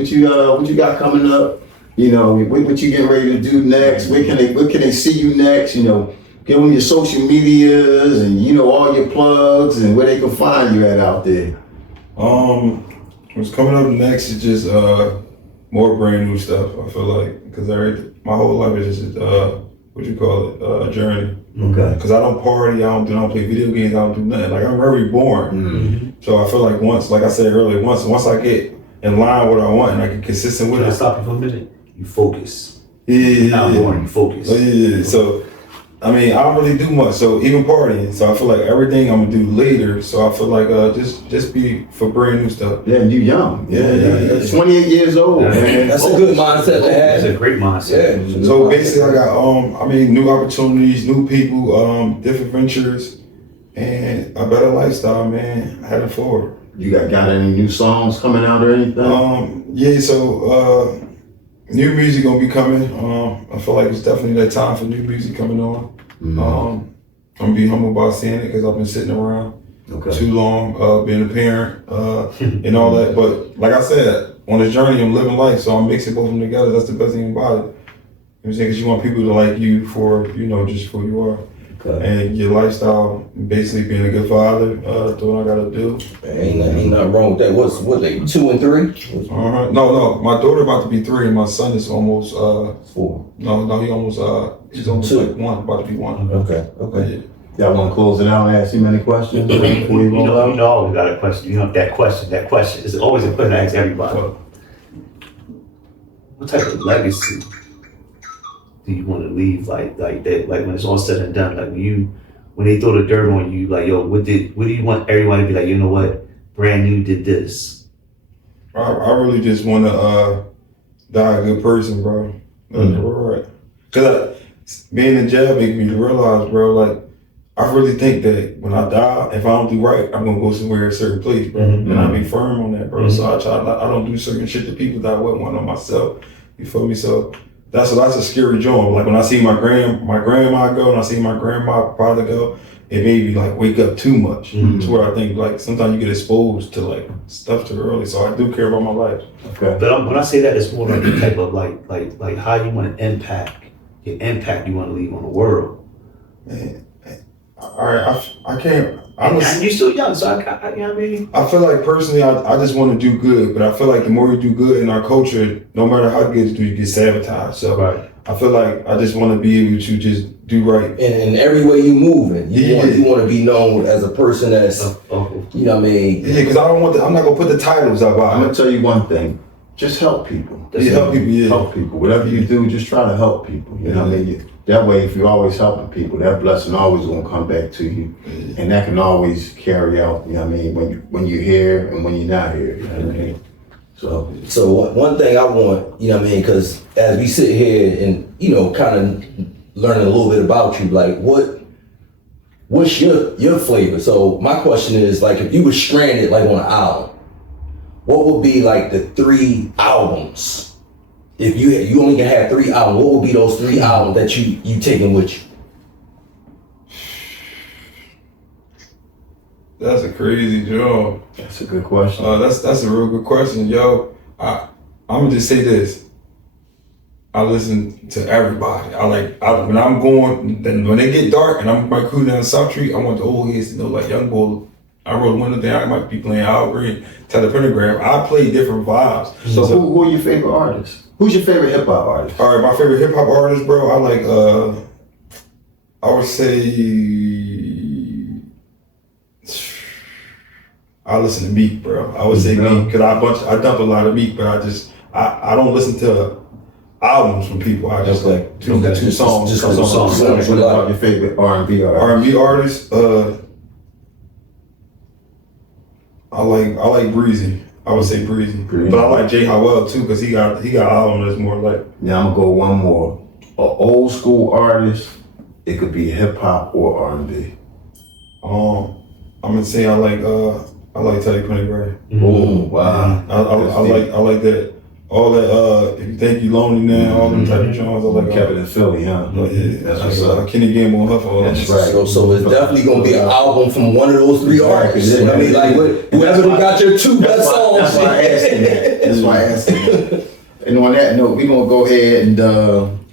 got coming up? What you getting ready to do next? Where can they see you next? Give them your social medias and all your plugs and where they can find you at out there. What's coming up next is just more brand new stuff. I feel like because my whole life is just a journey. Okay. Because I don't party, I don't play video games, I don't do nothing. Like I'm very boring. Mm-hmm. So I feel like like I said earlier, once I get in line with what I want and I get consistent with Can I it. stop you for a minute? You focus. Yeah. Not boring. You focus. Yeah. So I don't really do much. So even partying. So I feel like everything I'm gonna do later. So I feel like just be for brand new stuff. Yeah, you young. Yeah. 28 years old, man. That's a good mindset to That's have. a great mindset. Yeah. So basically, I got new opportunities, new people, different ventures, and a better lifestyle, man. Heading forward. You got any new songs coming out or anything? Yeah. So new music gonna be coming. I feel like it's definitely that time for new music coming on. Mm-hmm. I'm gonna be humble about saying it because I've been sitting around too long, being a parent and all that. But like I said, on this journey, I'm living life, so I'm mixing both of them together. That's the best thing about it. You know what I'm saying? Because you want people to like you for just who you are. Okay. And your lifestyle, basically being a good father, doing what I gotta do. Ain't nothing wrong with that. What they 2 and 3? No. My daughter about to be 3, and my son is almost 4. No, he's almost 2. like 1, about to be 1. Okay. Yeah. Y'all want to close it out and ask him any questions before you roll out? I always got a question. That question. It's always a question I ask everybody. What type of legacy do you want to leave like that? Like when it's all said and done, like when they throw the dirt on you, like what do you want everyone to be like? You know what? Brand New did this. I really just want to die a good person, bro. Right. Because being in jail made me realize, bro, like I really think that when I die, if I don't do right, I'm gonna go somewhere a certain place, bro. Mm-hmm. And I be firm on that, bro. So I don't do certain shit to people that I wouldn't want on myself. You feel me? So that's a scary joint. Like when I see my grandma go and I see my grandma father go, it made me like wake up too much. Mm-hmm. To where I think like sometimes you get exposed to like stuff too early. So I do care about my life. Okay. But when I say that, it's more like the type of like how you want to impact you want to leave on the world. Man, I can't. And you're still young, so I you know what I mean? I feel like personally, I just want to do good, but I feel like the more you do good in our culture, no matter how good you do, you get sabotaged. So Right. I feel like I just want to be able to just do right. In every way you moving, you want to be known as a person that's, Oh. you know what I mean? Yeah, because I'm not gonna put the titles up. I'm gonna tell you one thing. Just help people. Help people. Yeah. Help people. Whatever you do, just try to help people. You know what I mean? That way, if you're always helping people, that blessing always gonna come back to you, and that can always carry out. You know what I mean? When you're here and when you're not here. You know what I mean? So one thing I want, you know what I mean, because as we sit here and, you know, kind of learning a little bit about you, like what's your flavor? So my question is, like, if you were stranded like on an island, what would be like the 3 albums? If you only can have 3 albums, what would be those 3 albums that you taking with you? That's a crazy job. That's a good question. That's a real good question, yo. I'm gonna just say this. I listen to everybody. When I'm going, then when they get dark and I'm my crew down South Street, I want the old heads to know, like, Young Bull, I roll the window down, I might be playing Al Green, Telepentagram. I play different vibes. So who are your favorite artists? Who's your favorite hip hop artist? All right, my favorite hip hop artist, bro, I would say, I listen to Meek, bro. I would say Meek, because I dump a lot of Meek, but I don't listen to albums from people. I just like two songs. Just songs. What about your favorite R&B artist? R&B artist, I like Breezy. I would say Breezy. But I like Jay Howell too, because he got an album that's more like. Now I'm gonna go one more. An old school artist. It could be hip hop or R&B. I'm gonna say I like Telepentagram. Oh wow! I like that. All that, if you think you lonely now, all them type of songs. I like Kevin and Philly, huh? Yeah, that's what's up. Kenny Gamble and Huff. That's right. So it's definitely gonna be an album from one of those 3 artists. You know what I mean, like whoever got your 2 best songs. That's why I asked him that. That's why I asked him that. And on that note, we're gonna go ahead and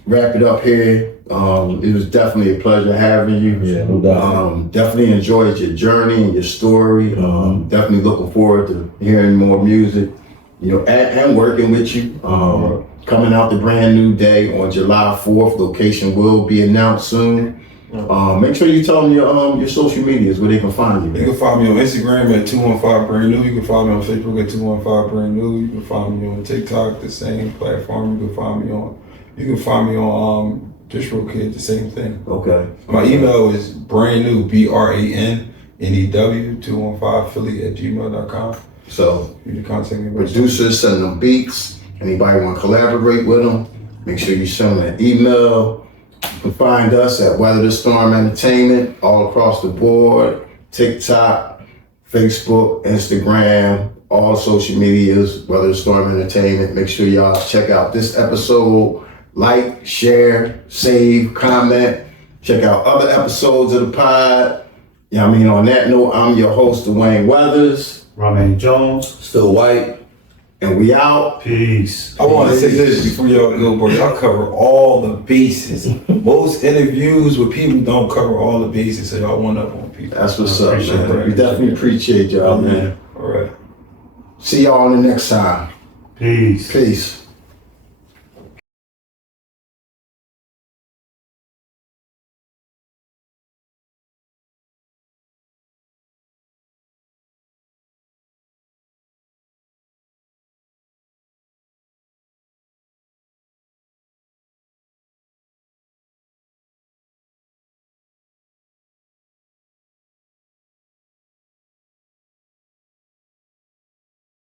wrap it up here. It was definitely a pleasure having you. Yeah, no doubt. Definitely enjoyed your journey and your story. Definitely looking forward to hearing more music. You know, and working with you. Coming out the brand new day on July 4th. Location will be announced soon. Make sure you tell them your social medias where they can find you. You can find me on Instagram at 215 Brand New. You can find me on Facebook at 215 Brand New. You can find me on TikTok, the same platform. You can find me on Distro Kid, the same thing. Okay. My email is brandnew, BRANNEW 215 Philly@gmail.com. So you can contact me. Producers, send them beats. Anybody want to collaborate with them, make sure you send them an email. You can find us at Weather the Storm Entertainment all across the board. TikTok, Facebook, Instagram, all social medias, Weather the Storm Entertainment. Make sure y'all check out this episode. Like, share, save, comment. Check out other episodes of the pod. Yeah, I mean, on that note, I'm your host, Dwayne Weathers. Romaine Jones. Still white. And we out. Peace. I want to say this before y'all go, bro. Y'all cover all the bases. Most interviews with people don't cover all the bases, so y'all one up on people. That's what's up, man. We definitely appreciate y'all, man. All right. See y'all on the next time. Peace. Peace.